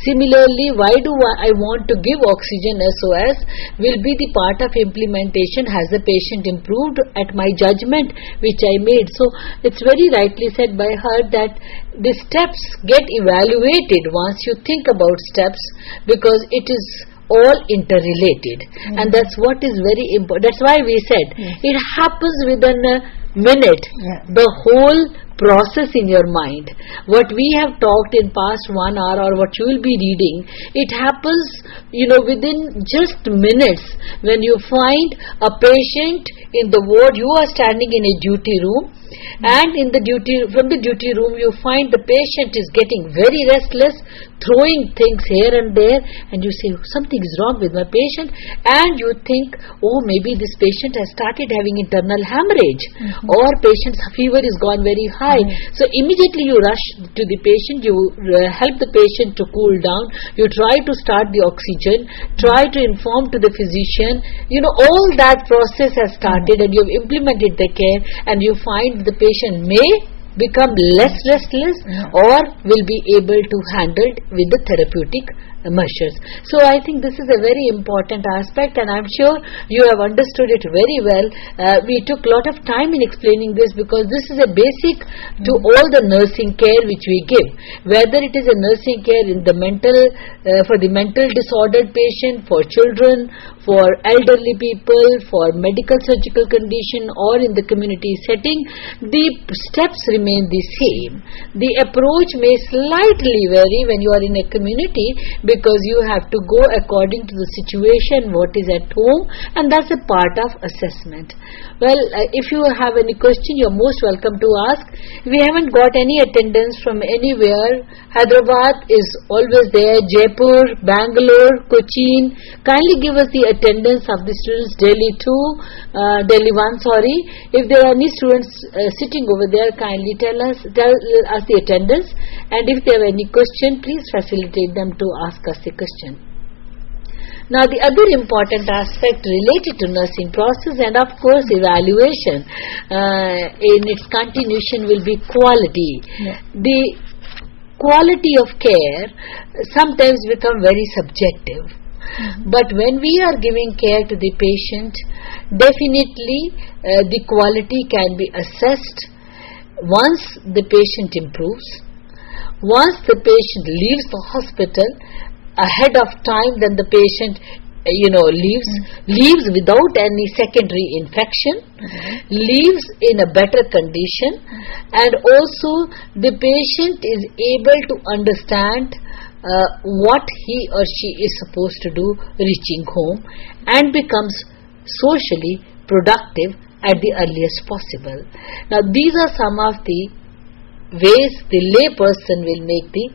Similarly, why do I want to give oxygen SOS will be the part of implementation. Has the patient improved at my judgment which I made? So it's very rightly said by her that the steps get evaluated once you think about steps, because it is all interrelated, and that's what is very important. That's why we said it happens within a minute. The whole process in your mind, what we have talked in past 1 hour or what you will be reading, it happens within just minutes. When you find a patient in the ward, you are standing in a duty room, and from the duty room you find the patient is getting very restless, throwing things here and there, and you say something is wrong with my patient, and you think, oh, maybe this patient has started having internal hemorrhage, or patient's fever is gone very high. So immediately you rush to the patient, you help the patient to cool down, you try to start the oxygen, try to inform to the physician, all that process has started, and you have implemented the care, and you find the patient may become less restless or will be able to handle it with the therapeutic measures. So I think this is a very important aspect, and I'm sure you have understood it very well. We took a lot of time in explaining this because this is a basic to all the nursing care which we give, whether it is a nursing care in the for the mental disordered patient, for children, for elderly people, for medical surgical condition, or in the community setting. The steps remain the same. The approach may slightly vary when you are in a community, because you have to go according to the situation, what is at home, and that's a part of assessment. Well, if you have any question, you're most welcome to ask. We haven't got any attendance from anywhere. Hyderabad is always there, Jaipur, Bangalore, Cochin. Kindly give us the attendance of the students, Delhi 2, Delhi 1, sorry. If there are any students sitting over there, kindly tell us the attendance, and if they have any question, please facilitate them to ask us the question. Now, the other important aspect related to nursing process and of course evaluation in its continuation will be quality. The quality of care sometimes become very subjective. But when we are giving care to the patient, definitely the quality can be assessed once the patient improves, once the patient leaves the hospital ahead of time, then the patient leaves without any secondary infection, leaves in a better condition, and also the patient is able to understand what he or she is supposed to do reaching home, and becomes socially productive at the earliest possible. Now, these are some of the ways the lay person will make the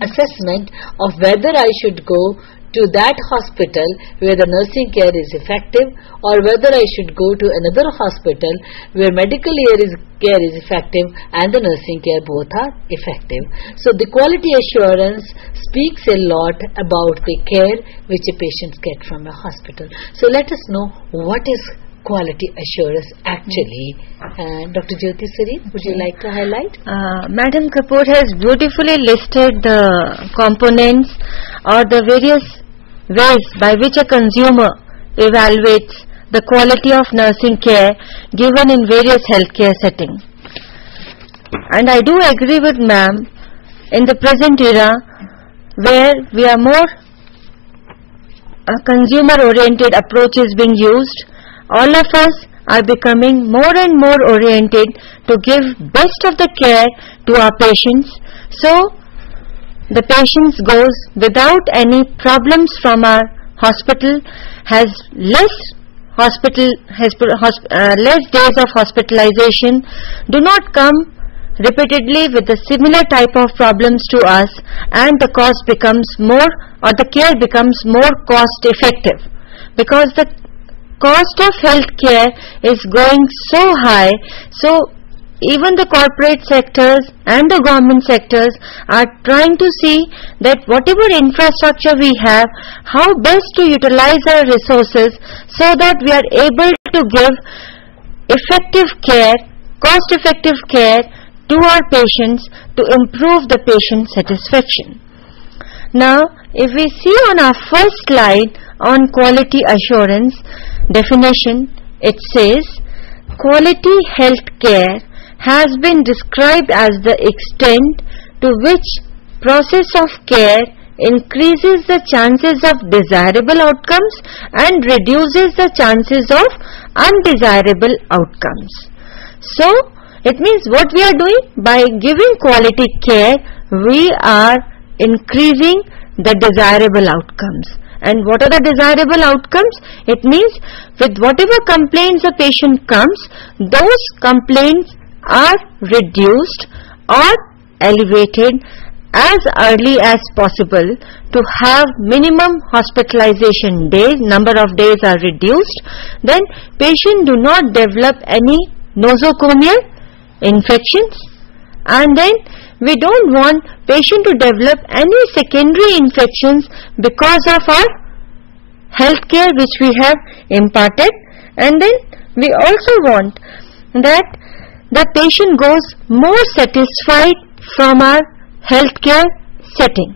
assessment of whether I should go to that hospital where the nursing care is effective, or whether I should go to another hospital where medical care is effective and the nursing care both are effective. So the quality assurance speaks a lot about the care which a patient gets from a hospital. So let us know what is quality assurance actually. Dr. Jyoti Sareen, would you like to highlight? Madam Kapoor has beautifully listed the components or the various ways by which a consumer evaluates the quality of nursing care given in various healthcare settings. And I do agree with ma'am, in the present era where we are more consumer oriented approach is being used, all of us are becoming more and more oriented to give best of the care to our patients. So the patients goes without any problems from our hospital, has less days of hospitalization, do not come repeatedly with a similar type of problems to us, and the cost becomes more, or the care becomes more cost effective, because the cost of health care is going so high. So even the corporate sectors and the government sectors are trying to see that whatever infrastructure we have, how best to utilize our resources so that we are able to give effective care, cost effective care to our patients to improve the patient satisfaction. Now if we see on our first slide on quality assurance definition, it says quality health care has been described as the extent to which process of care increases the chances of desirable outcomes and reduces the chances of undesirable outcomes. So it means what we are doing by giving quality care, we are increasing the desirable outcomes. And what are the desirable outcomes? It means with whatever complaints a patient comes, those complaints are reduced or elevated as early as possible to have minimum hospitalization days, number of days are reduced, then patient do not develop any nosocomial infections, and then we don't want patient to develop any secondary infections because of our health care which we have imparted. And then we also want that the patient goes more satisfied from our healthcare setting.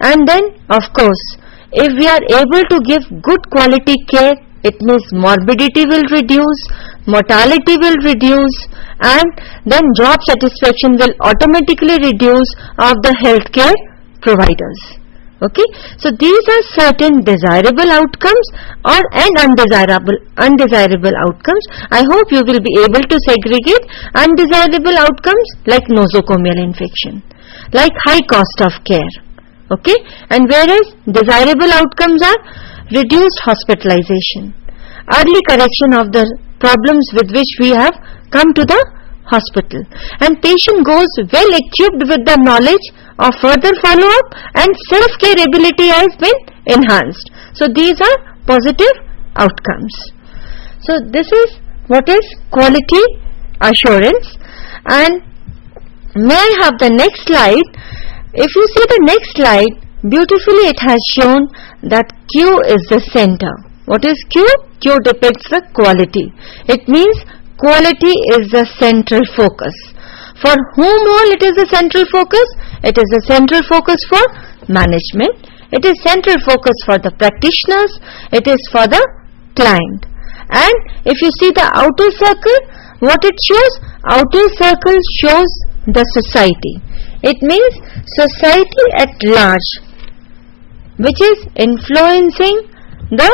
And then of course if we are able to give good quality care, it means morbidity will reduce, mortality will reduce, and then job satisfaction will automatically reduce of the healthcare providers. Okay, so these are certain desirable outcomes and undesirable outcomes. I hope you will be able to segregate undesirable outcomes like nosocomial infection, like high cost of care. Okay, and whereas desirable outcomes are reduced hospitalization, early correction of the problems with which we have come to the hospital, and patient goes well equipped with the knowledge of further follow-up, and self-care ability has been enhanced. So these are positive outcomes. So this is what is quality assurance. And may I have the next slide? If you see the next slide, beautifully it has shown that Q is the center. What is Q? Q depicts the quality. It means quality is the central focus. For whom all it is a central focus? It is a central focus for management. It is central focus for the practitioners. It is for the client. And if you see the outer circle, what it shows? Outer circle shows the society. It means society at large, which is influencing the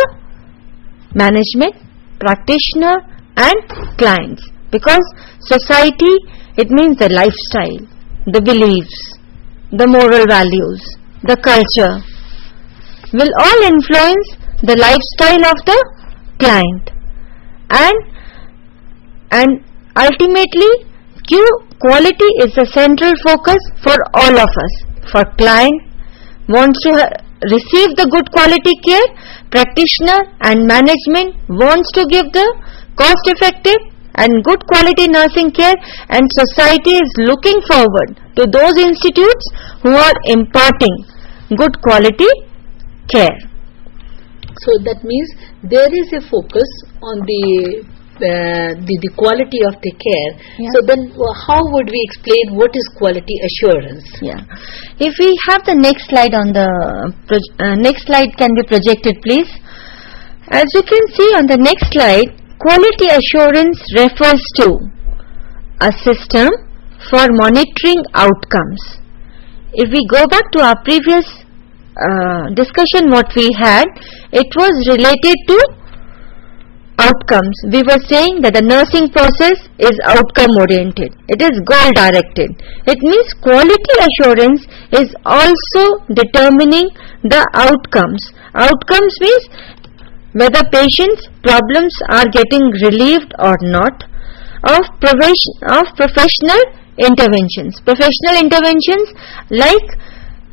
management, practitioner and clients. Because society, it means the lifestyle, the beliefs, the moral values, the culture will all influence the lifestyle of the client. And ultimately quality is the central focus for all of us, for client wants to receive the good quality care, practitioner and management wants to give the cost effective and good quality nursing care, and society is looking forward to those institutes who are imparting good quality care. So that means there is a focus on the quality of the care. Yeah. So then how would we explain what is quality assurance? Yeah. If we have the next slide on the next slide can be projected, please. As you can see on the next slide, quality assurance refers to a system for monitoring outcomes. If we go back to our previous discussion what we had, it was related to outcomes. We were saying that the nursing process is outcome oriented. It is goal directed. It means quality assurance is also determining the outcomes. Outcomes means whether patients' problems are getting relieved or not, of professional interventions. Professional interventions like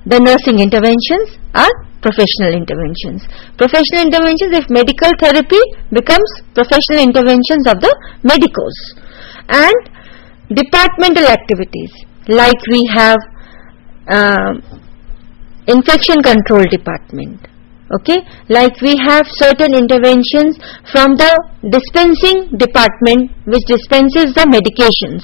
the nursing interventions are professional interventions. Professional interventions, if medical therapy becomes professional interventions of the medicos. And departmental activities like we have infection control department. Okay, like we have certain interventions from the dispensing department which dispenses the medications,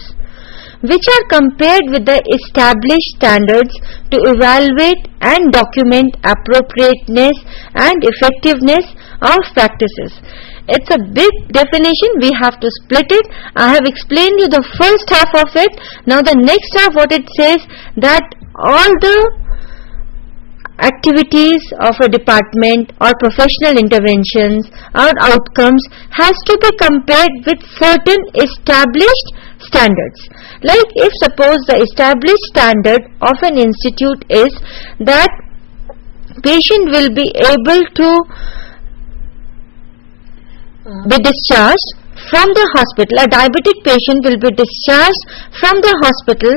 which are compared with the established standards to evaluate and document appropriateness and effectiveness of practices. It's a big definition, we have to split it. I have explained you the first half of it. Now the next half, what it says, that all the activities of a department or professional interventions or outcomes has to be compared with certain established standards. Like if suppose the established standard of an institute is that patient will be able to be discharged from the hospital, a diabetic patient will be discharged from the hospital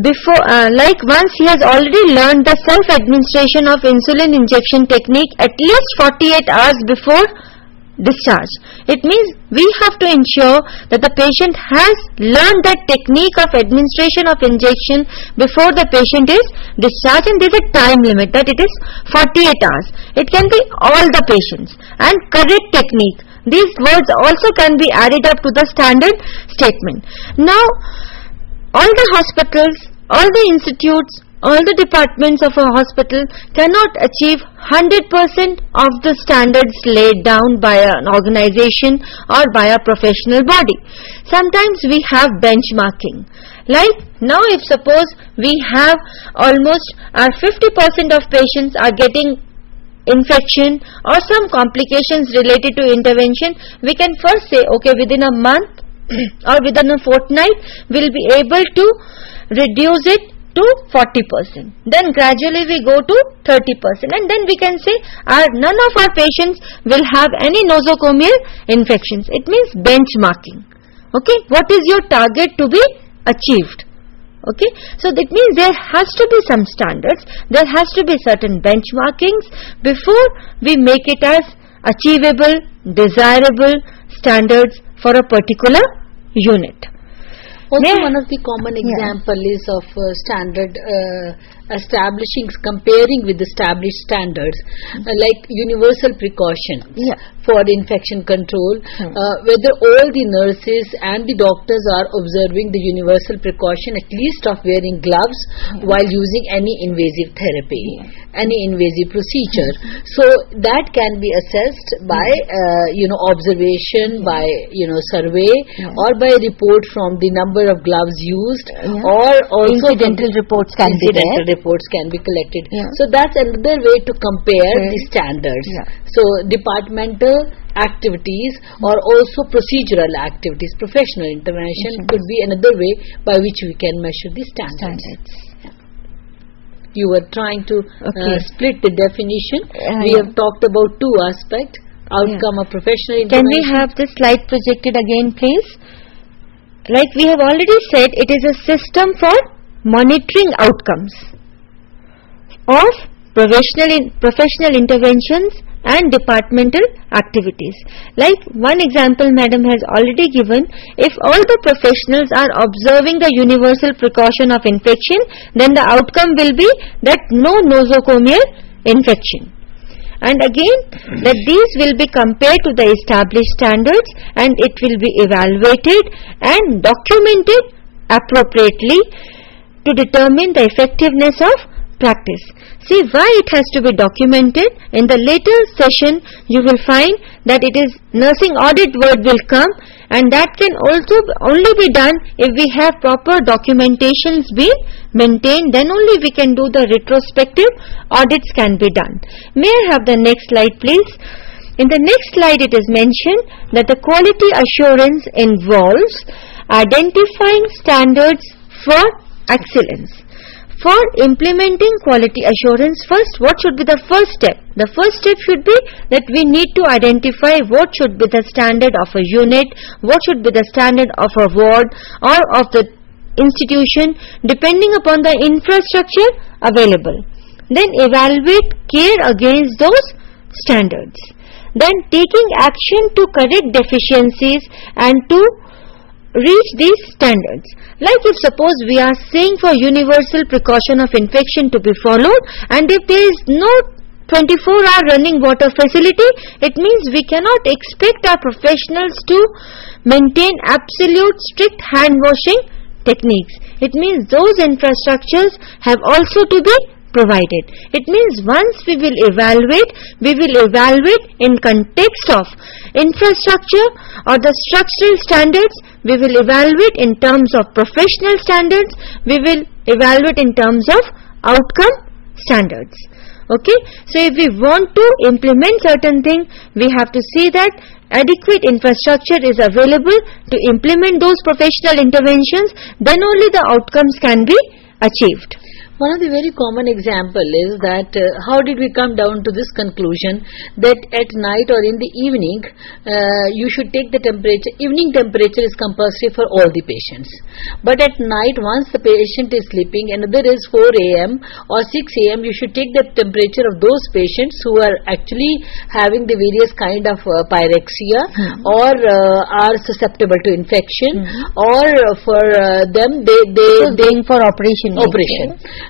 before, like once he has already learned the self-administration of insulin injection technique at least 48 hours before discharge. It means we have to ensure that the patient has learned that technique of administration of injection before the patient is discharged, and there is a time limit that it is 48 hours. It can be all the patients, and correct technique. These words also can be added up to the standard statement. Now, all the hospitals, all the institutes, all the departments of a hospital cannot achieve 100% of the standards laid down by an organization or by a professional body. Sometimes we have benchmarking. Like now if suppose we have almost 50% of patients are getting infection or some complications related to intervention, we can first say, okay, within a month or within a fortnight we'll be able to reduce it to 40%. Then gradually we go to 30%, and then we can say none of our patients will have any nosocomial infections. It means benchmarking. Okay, what is your target to be achieved? Okay, so that means there has to be some standards, there has to be certain benchmarkings before we make it as achievable, desirable standards for a particular unit. Also, one of the common example is of standard establishing, comparing with established standards, like universal precaution for infection control, whether all the nurses and the doctors are observing the universal precaution at least of wearing gloves while using any invasive therapy, any invasive procedure. So that can be assessed by observation, by survey, or by a report from the number of gloves used, or also incidental reports can be there. Reports can be collected. So that's another way to compare the standards. So departmental activities or also procedural activities, professional intervention could be another way by which we can measure the standards. You were trying to split the definition. We have talked about two aspects, outcome of professional intervention. Can we have this slide projected again, please? Like we have already said, it is a system for monitoring outcomes. of professional interventions and departmental activities. Like one example Madam has already given, if all the professionals are observing the universal precaution of infection, then the outcome will be that no nosocomial infection. And again, that these will be compared to the established standards and it will be evaluated and documented appropriately to determine the effectiveness of practice. See why it has to be documented. In the later session you will find that it is nursing audit word will come, and that can also only be done if we have proper documentations being maintained, then only we can do the retrospective audits can be done. May I have the next slide please? In the next slide it is mentioned that the quality assurance involves identifying standards for excellence. For implementing quality assurance, first, what should be the first step? The first step should be that we need to identify what should be the standard of a unit, what should be the standard of a ward or of the institution, depending upon the infrastructure available. Then evaluate care against those standards. Then taking action to correct deficiencies and to reach these standards. Like if suppose we are saying for universal precaution of infection to be followed, and if there is no 24-hour running water facility, it means we cannot expect our professionals to maintain absolute strict hand washing techniques. It means those infrastructures have also to be provided. It means once we will evaluate in context of infrastructure or the structural standards, we will evaluate in terms of professional standards, we will evaluate in terms of outcome standards. Okay, so if we want to implement certain thing, we have to see that adequate infrastructure is available to implement those professional interventions, then only the outcomes can be achieved. One of the very common example is that how did we come down to this conclusion that at night or in the evening you should take the temperature. Evening temperature is compulsory for all the patients, but at night once the patient is sleeping, another is 4 a.m. or 6 a.m. you should take the temperature of those patients who are actually having the various kind of pyrexia or are susceptible to infection or for them they going for operation.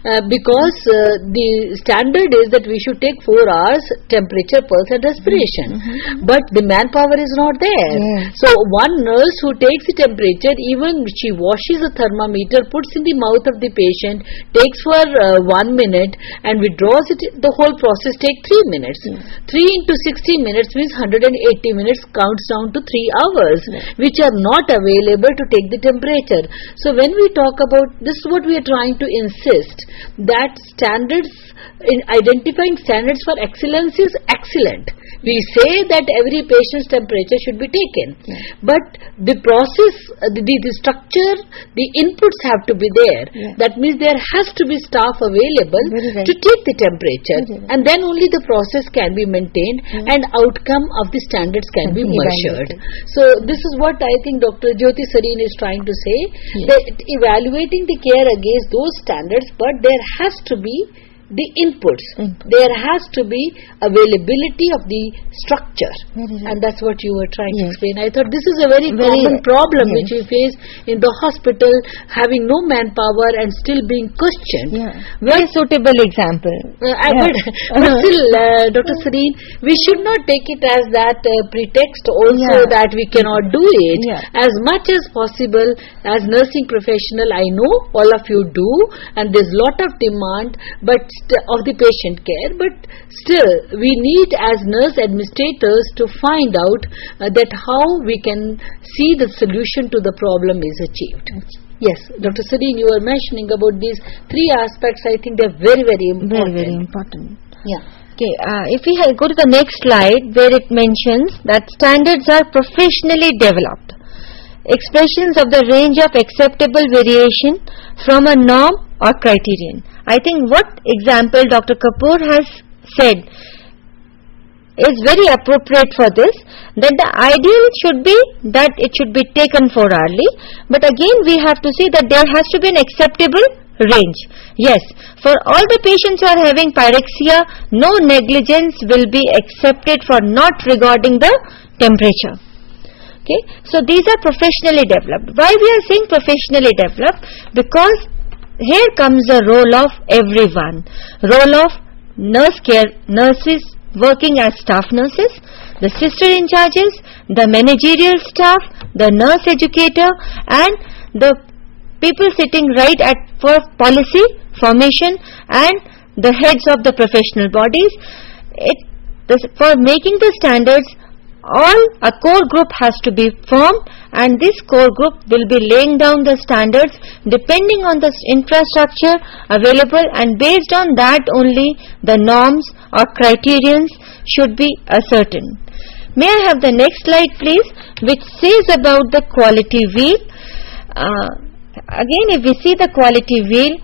Because the standard is that we should take 4 hours temperature, pulse and respiration, but the manpower is not there. So one nurse who takes the temperature, even she washes the thermometer, puts in the mouth of the patient, takes for 1 minute and withdraws it, the whole process takes 3 minutes. 3 into 60 minutes means 180 minutes, counts down to 3 hours, which are not available to take the temperature. So when we talk about this, is what we are trying to insist, that standards, in identifying standards for excellence is excellent. We say that every patient's temperature should be taken, but the process, the structure, the inputs have to be there. That means there has to be staff available to take the temperature, and then only the process can be maintained and outcome of the standards can be measured. So this is what I think Dr. Jyoti Sareen is trying to say, that evaluating the care against those standards, but there has to be the inputs. There has to be availability of the structure, and that's what you were trying to explain. I thought this is a very common problem which we face in the hospital, having no manpower and still being questioned. Very suitable example. But still, Dr. Sareen, we should not take it as that pretext also that we cannot do it. As much as possible, as nursing professional, I know all of you do, and there's lot of demand, but of the patient care, but still we need as nurse administrators to find out that how we can see the solution to the problem is achieved. Yes, Dr. Sareen, you were mentioning about these 3 aspects. I think they're very, very important. Very important. Okay, if we go to the next slide where it mentions that standards are professionally developed, expressions of the range of acceptable variation from a norm or criterion. I think what example Dr. Kapoor has said is very appropriate for this, then the ideal should be that it should be taken 4 hourly. But again we have to see that there has to be an acceptable range. Yes, for all the patients who are having pyrexia, no negligence will be accepted for not regarding the temperature. Okay, so these are professionally developed. Why we are saying professionally developed? Because here comes the role of everyone. Role of nurses working as staff nurses, the sister in charges, the managerial staff, the nurse educator, and the people sitting right at for policy formation, and the heads of the professional bodies. For making the standards, a core group has to be formed, and this core group will be laying down the standards depending on the infrastructure available, and based on that only the norms or criterions should be ascertained. May I have the next slide please, which says about the quality wheel. Again, if we see the quality wheel,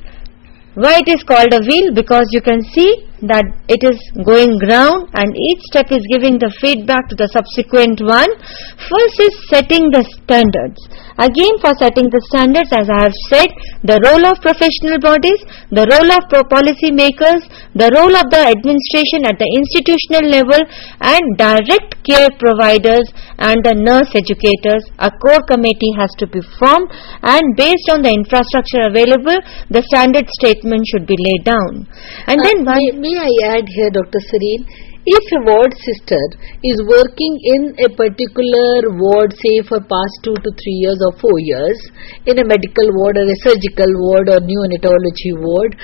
why it is called a wheel? Because you can see that it is going round and each step is giving the feedback to the subsequent one. First is setting the standards. Again, for setting the standards, as I have said, the role of professional bodies, the role of policy makers, the role of the administration at the institutional level, and direct care providers and the nurse educators. A core committee has to be formed, and based on the infrastructure available, the standard statement should be laid down. And then may I add here, Dr. Sareen, if a ward sister is working in a particular ward, say for past 2 to 3 years or 4 years, in a medical ward or a surgical ward or neonatology ward,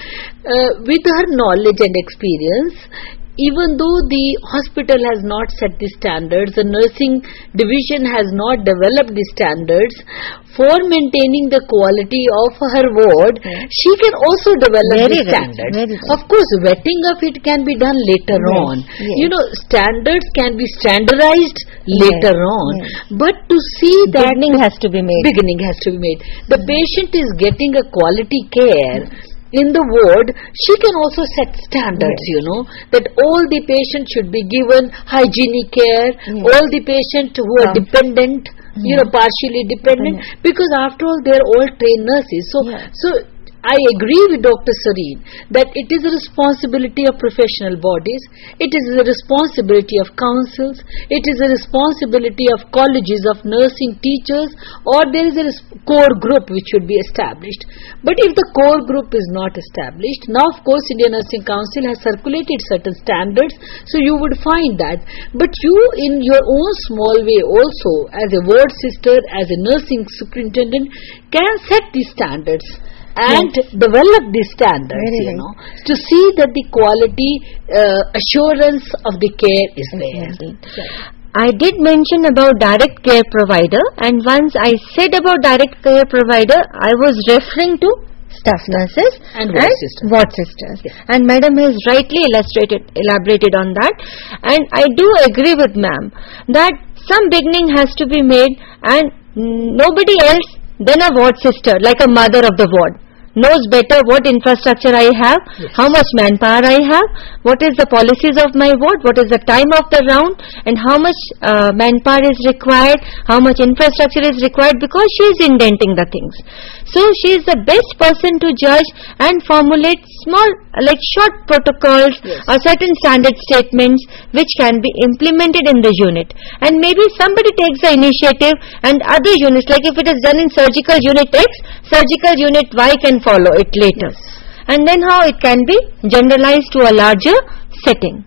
with her knowledge and experience, even though the hospital has not set the standards, the nursing division has not developed the standards for maintaining the quality of her ward, she can also develop the standards. Of course, vetting of it can be done later on. You know, standards can be standardized later on. But to see that beginning has to be made. The patient is getting a quality care in the ward, she can also set standards, you know, that all the patients should be given hygienic care, all the patients who are dependent, you know, partially dependent, because after all they are all trained nurses. So I agree with Dr. Sareen that it is a responsibility of professional bodies, it is a responsibility of councils, it is a responsibility of colleges of nursing teachers, or there is a core group which should be established. But if the core group is not established, now of course Indian Nursing Council has circulated certain standards, so you would find that. But you in your own small way also, as a ward sister, as a nursing superintendent, can set these standards and develop these standards, you know, to see that the quality assurance of the care is there. I did mention about direct care provider, and once I said about direct care provider, I was referring to staff nurses and ward sisters. And Madam has rightly elaborated on that, and I do agree with Ma'am that some beginning has to be made, and nobody else then a ward sister, like a mother of the ward, knows better what infrastructure I have, how much manpower I have, what is the policies of my ward, what is the time of the round, and how much manpower is required, how much infrastructure is required, because she is indenting the things. So she is the best person to judge and formulate small, like short protocols or certain standard statements which can be implemented in the unit. And maybe somebody takes the initiative, and other units, like if it is done in surgical unit X, surgical unit Y can follow it later. And then how it can be generalized to a larger setting.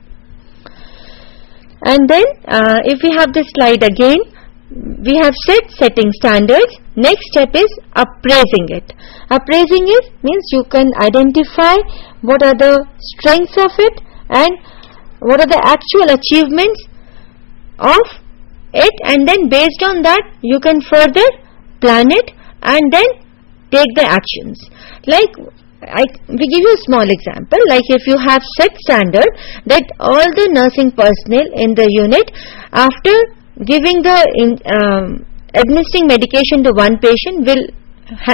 And then if we have this slide again, we have said setting standards. Next step is appraising it. Appraising means you can identify what are the strengths of it and what are the actual achievements of it, and then based on that you can further plan it and then take the actions. Like we give you a small example, like if you have set standard that all the nursing personnel in the unit, after giving the administering medication to one patient, will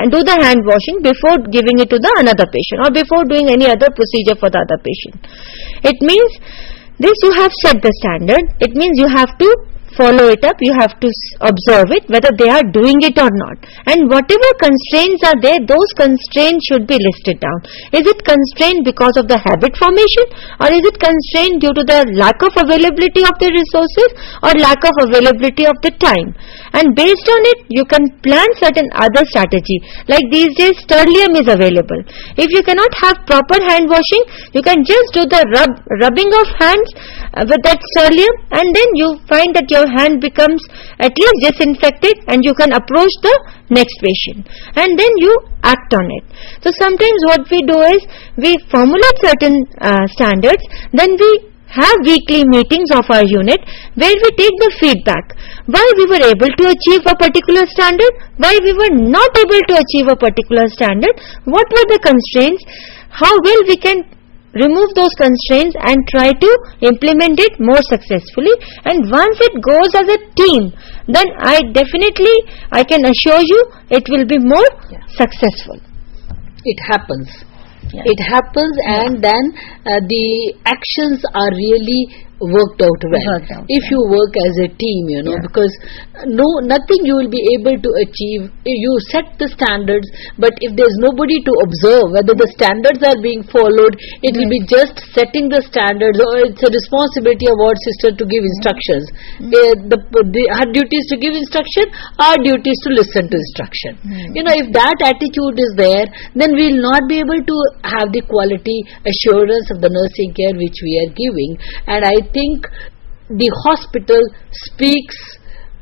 do the hand washing before giving it to the another patient, or before doing any other procedure for the other patient. It means this you have set the standard. It means you have to follow it up, you have to observe it, whether they are doing it or not. And whatever constraints are there, those constraints should be listed down. Is it constrained because of the habit formation, or is it constrained due to the lack of availability of the resources or lack of availability of the time? And based on it, you can plan certain other strategy. Like these days, sterlium is available. If you cannot have proper hand washing, you can just do the rubbing of hands with that sterlium, and then you find that your hand becomes at least disinfected, and you can approach the next patient, and then you act on it. So sometimes what we do is we formulate certain standards, then we have weekly meetings of our unit where we take the feedback. Why we were able to achieve a particular standard, why we were not able to achieve a particular standard, what were the constraints, how well we can remove those constraints and try to implement it more successfully. And once it goes as a team, then I can assure you it will be more successful. It happens. It happens, and then the actions are really worked out well if you work as a team, because nothing you will be able to achieve. You set the standards, but if there's nobody to observe whether the standards are being followed, it will be just setting the standards, or it's a responsibility of our sister to give instructions. Her duty is to give instruction, our duty is to listen to instruction. If that attitude is there, then we will not be able to have the quality assurance of the nursing care which we are giving. And I think the hospital speaks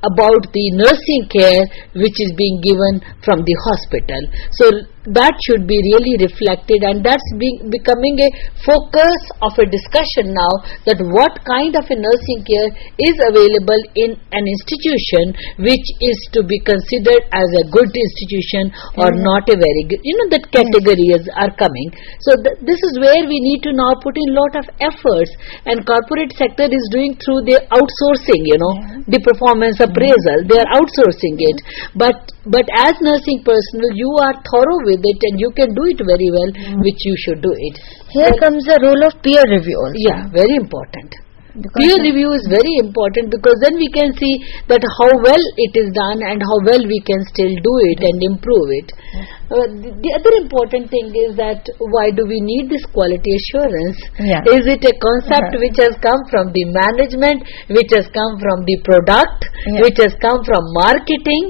about the nursing care which is being given from the hospital. So that should be really reflected, and that's becoming a focus of a discussion now, that what kind of a nursing care is available in an institution which is to be considered as a good institution or not a very good, that categories are coming. So this is where we need to now put in a lot of efforts, and corporate sector is doing through their outsourcing, the performance appraisal, they are outsourcing it. But as nursing personnel, you are thorough with it and you can do it very well, which you should do it. Here comes the role of peer review also. Yeah, very important. Peer review is very important, because then we can see that how well it is done and how well we can still do it and improve it. The other important thing is that why do we need this quality assurance? Is it a concept which has come from the management, which has come from the product, which has come from marketing,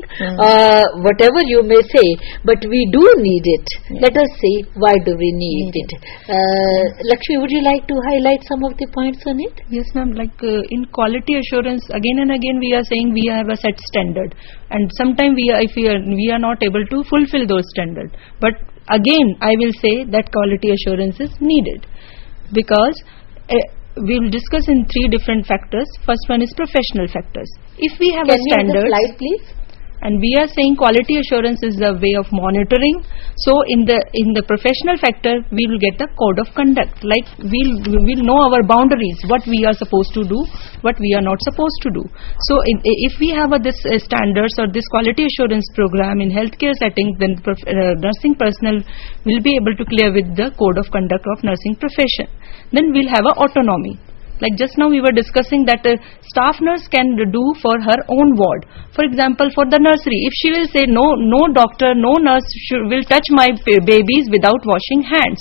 whatever you may say, but we do need it. Let us see why do we need it. Lakshmi, would you like to highlight some of the points on it? Yes ma'am, in quality assurance, again and again we are saying we have a set standard, and sometimes we are not able to fulfill those standards. But again I will say that quality assurance is needed, because we will discuss in 3 different factors. First one is professional factors. If we have a standard, slide please. And we are saying quality assurance is a way of monitoring. So in the professional factor, we will get the code of conduct. Like we'll know our boundaries, what we are supposed to do, what we are not supposed to do. So if we have this standards or this quality assurance program in healthcare setting, then nursing personnel will be able to clear with the code of conduct of nursing profession. Then we'll have a autonomy. Like just now we were discussing that a staff nurse can do for her own ward. For example, for the nursery, if she will say no doctor, no nurse will touch my babies without washing hands.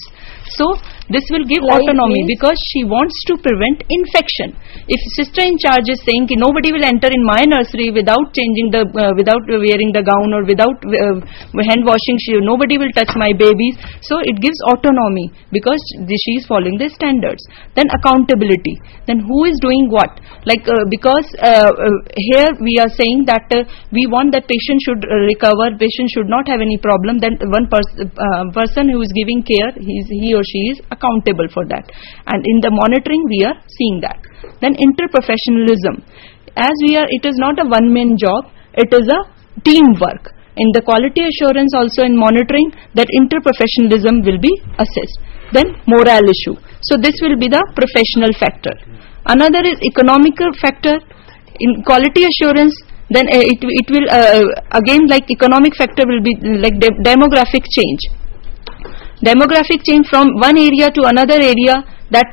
So this will give autonomy, because she wants to prevent infection. If sister in charge is saying nobody will enter in my nursery without changing without wearing the gown or without hand washing, nobody will touch my babies. So it gives autonomy, because she is following the standards. Then accountability. Then who is doing what? Because here we are saying that we want that patient should recover, patient should not have any problem. Then one person who is giving care, he or she is accountable for that, and in the monitoring we are seeing that. Then interprofessionalism, it is not a one-man job, it is a teamwork. In the quality assurance also in monitoring, that interprofessionalism will be assessed. Then morale issue. So this will be the professional factor. Another is economical factor. In quality assurance, then it will again, like economic factor will be like demographic change. Demographic change from one area to another area, that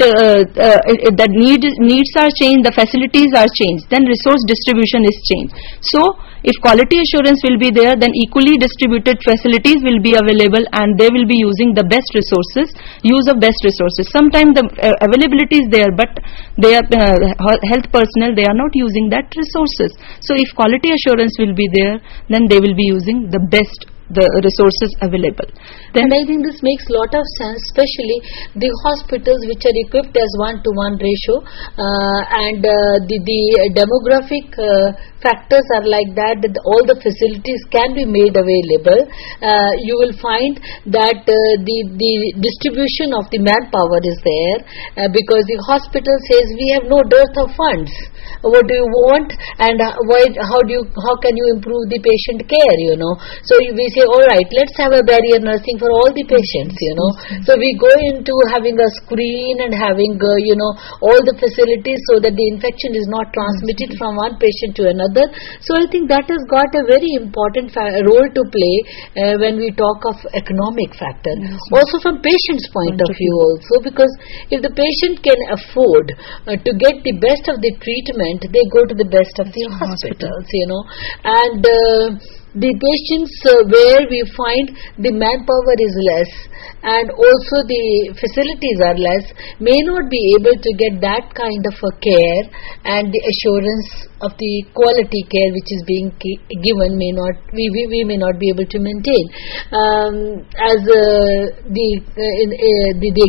needs are changed, the facilities are changed, then resource distribution is changed. So if quality assurance will be there, then equally distributed facilities will be available, and they will be using the best resources, use of best resources. Sometimes the availability is there, but they are health personnel, they are not using that resources. So if quality assurance will be there, then they will be using the best the resources available. Then, and I think this makes lot of sense, especially the hospitals which are equipped as 1-to-1 ratio, and the demographic factors are like that all the facilities can be made available. You will find that the distribution of the manpower is there, because the hospital says we have no dearth of funds. What do you want, and how can you improve the patient care, you know? So we say, all right, let's have a barrier nursing for all the patients, you know. So we go into having a screen and having you know, all the facilities so that the infection is not transmitted from one patient to another. So I think that has got a very important role to play when we talk of economic factor. Also from patient's point of view also, because if the patient can afford to get the best of the treatment, they go to the best of the hospitals, you know. And the patients where we find the manpower is less and also the facilities are less, may not be able to get that kind of a care, and the assurance of the quality care which is being given may not, we may not be able to maintain. As the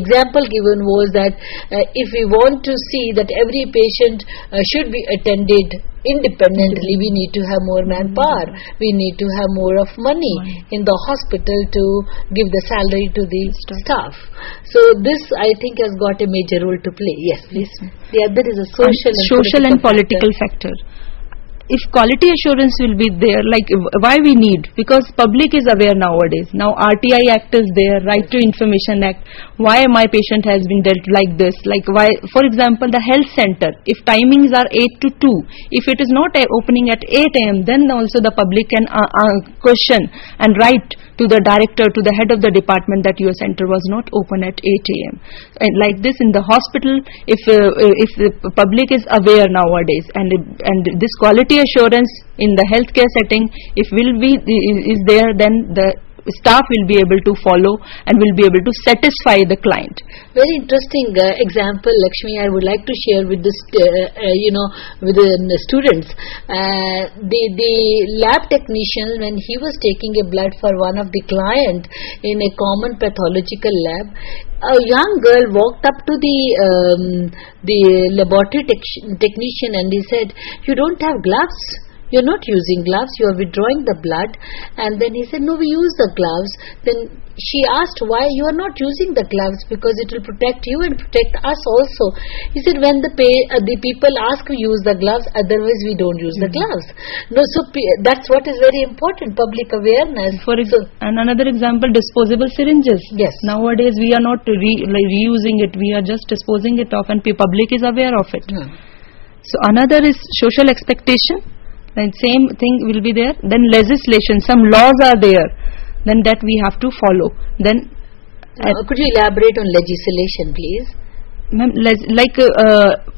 example given was that if we want to see that every patient should be attended independently, we need to have more manpower, we need to have more of money in the hospital to give the salary to the staff. So this, I think, has got a major role to play. Yes, please. The other is a social and political factor. If quality assurance will be there, like why we need, because public is aware nowadays. Now RTI Act is there, Right to Information Act. Why my patient has been dealt like this? Like why, for example, the health center, if timings are 8 to 2, if it is not opening at 8 a.m., then also the public can question and write to the director, to the head of the department, that your center was not open at 8 a.m. And like this in the hospital, if the public is aware nowadays, and this quality assurance in the healthcare setting, if is there, then the staff will be able to follow and will be able to satisfy the client. Very interesting example, Lakshmi, I would like to share with this, you know, with the students. The lab technician, when he was taking a blood for one of the client in a common pathological lab, a young girl walked up to the laboratory technician and he said, "You don't have gloves? You're not using gloves, you are withdrawing the blood." And then he said, "No, we use the gloves." Then she asked, "Why you are not using the gloves?" "Because it will protect you and protect us also." He said, "When the people ask, we use the gloves, otherwise we don't use the gloves." No, so that's what is very important, public awareness. And another example, disposable syringes. Yes. Nowadays we are not reusing it, we are just disposing it off, and public is aware of it. So another is social expectation. Then same thing will be there. Then legislation, some laws are there, then that we have to follow. Then could you elaborate on legislation, please? Ma'am, like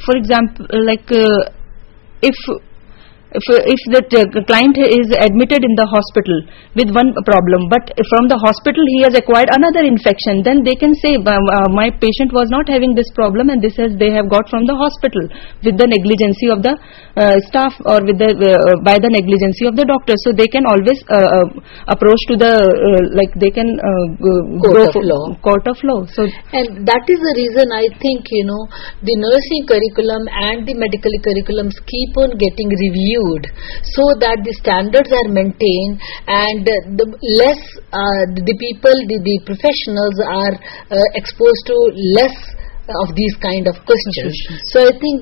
for example, like if the client is admitted in the hospital with one problem, but from the hospital he has acquired another infection, then they can say, my patient was not having this problem, and they have got from the hospital with the negligence of the staff, or with by the negligence of the doctor. So they can always approach to the they can court of law. So, and that is the reason I think, you know, the nursing curriculum and the medical curriculums keep on getting reviewed, so that the standards are maintained, and the less the people, the professionals are exposed to less of these kind of questions. So I think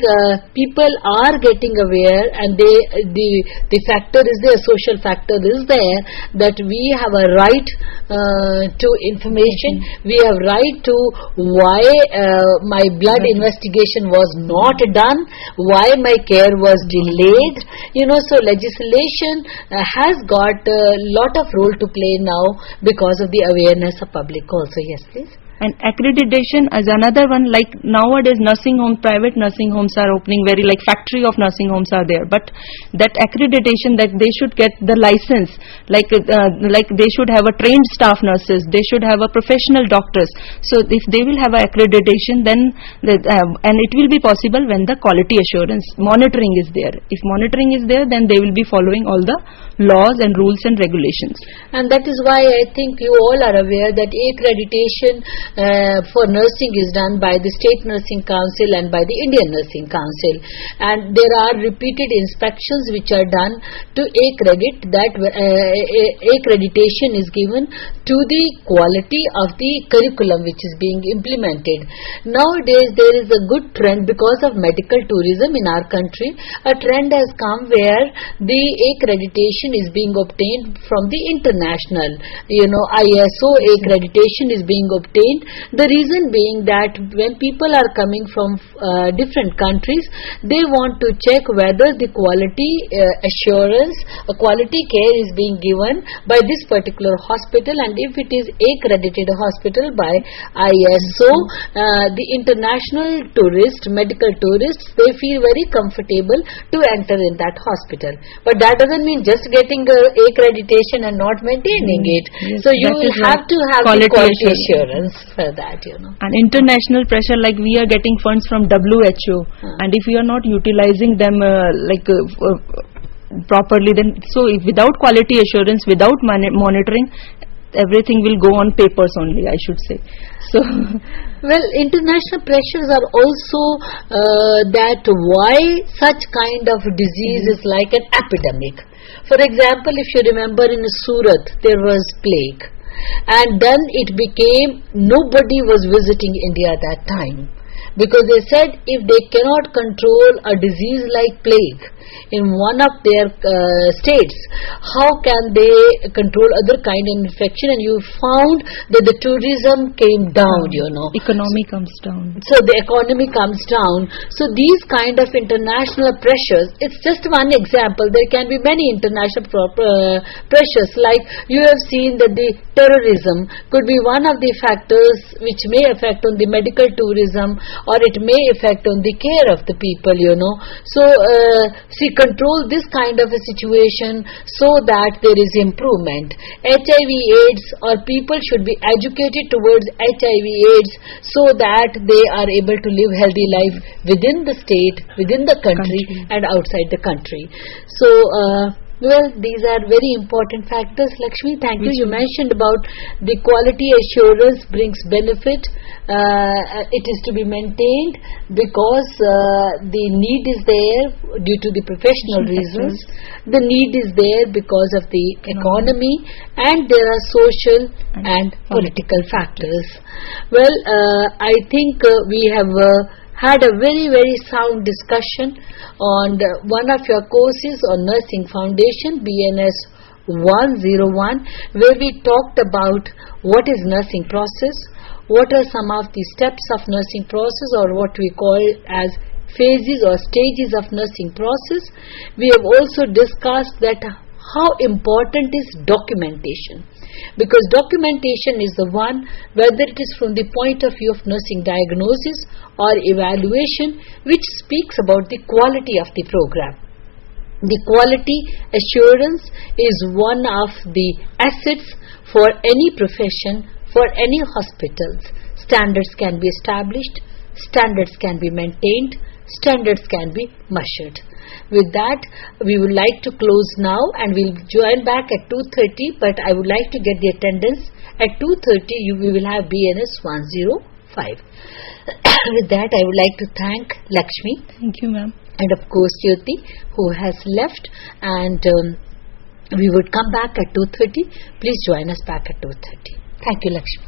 people are getting aware, and the factor is there, social factor is there, that we have a right to information, we have right to why my blood investigation was not done, why my care was delayed, you know. So legislation has got a lot of role to play now because of the awareness of public also. Yes, please. And accreditation is another one. Like nowadays, nursing home, private nursing homes are opening, very like factory of nursing homes are there. But that accreditation, that they should get the license, like they should have a trained staff nurses, they should have a professional doctors. So if they will have a accreditation, then and it will be possible when the quality assurance monitoring is there. If monitoring is there, then they will be following all the laws and rules and regulations. And that is why I think you all are aware that accreditation for nursing is done by the State Nursing Council and by the Indian Nursing Council, and there are repeated inspections which are done to accredit that accreditation is given to the quality of the curriculum which is being implemented. Nowadays there is a good trend because of medical tourism in our country. A trend has come where the accreditation is being obtained from the international, ISO accreditation is being obtained. The reason being that when people are coming from different countries, they want to check whether the quality assurance, quality care is being given by this particular hospital, and if it is accredited hospital by ISO, the international tourists, medical tourists, they feel very comfortable to enter in that hospital. But that doesn't mean just getting accreditation and not maintaining it. Yes, so you will have to have the quality assurance for that. And international pressure, like we are getting funds from WHO, and if we are not utilizing them properly, then so if without quality assurance, without monitoring, everything will go on papers only, I should say. So well, international pressures are also that why such kind of disease is like an epidemic. For example, if you remember, in Surat there was plague, and then it became nobody was visiting India at that time, because they said if they cannot control a disease like plague in one of their states, how can they control other kind of infection? And you found that the tourism came down, economy comes down. So the economy comes down. So these kind of international pressures, it's just one example. There can be many international pressures, like you have seen that the terrorism could be one of the factors which may affect on the medical tourism, or it may affect on the care of the people, So control this kind of a situation so that there is improvement. HIV AIDS, or people should be educated towards HIV AIDS so that they are able to live healthy life within the state, within the country and outside the country. So well, these are very important factors. Lakshmi, thank you. You mentioned about the quality assurance brings benefit. It is to be maintained because the need is there due to the professional reasons. The need is there because of the economy, and there are social and political factors. Well, I think we have had a very, very sound discussion on one of your courses on Nursing Foundation, BNS 101, where we talked about what is nursing process, what are some of the steps of nursing process, or what we call as phases or stages of nursing process. We have also discussed that how important is documentation, because documentation is the one, whether it is from the point of view of nursing diagnosis or evaluation, which speaks about the quality of the program. The quality assurance is one of the assets for any profession, for any hospitals. Standards can be established, standards can be maintained, standards can be measured. With that, we would like to close now, and we'll join back at 2:30, but I would like to get the attendance. At 2:30 we will have BNS 105. With that, I would like to thank Lakshmi. Thank you, ma'am. And of course Jyoti, who has left, and we would come back at 2:30. Please join us back at 2:30. Thank you, Lakshmi.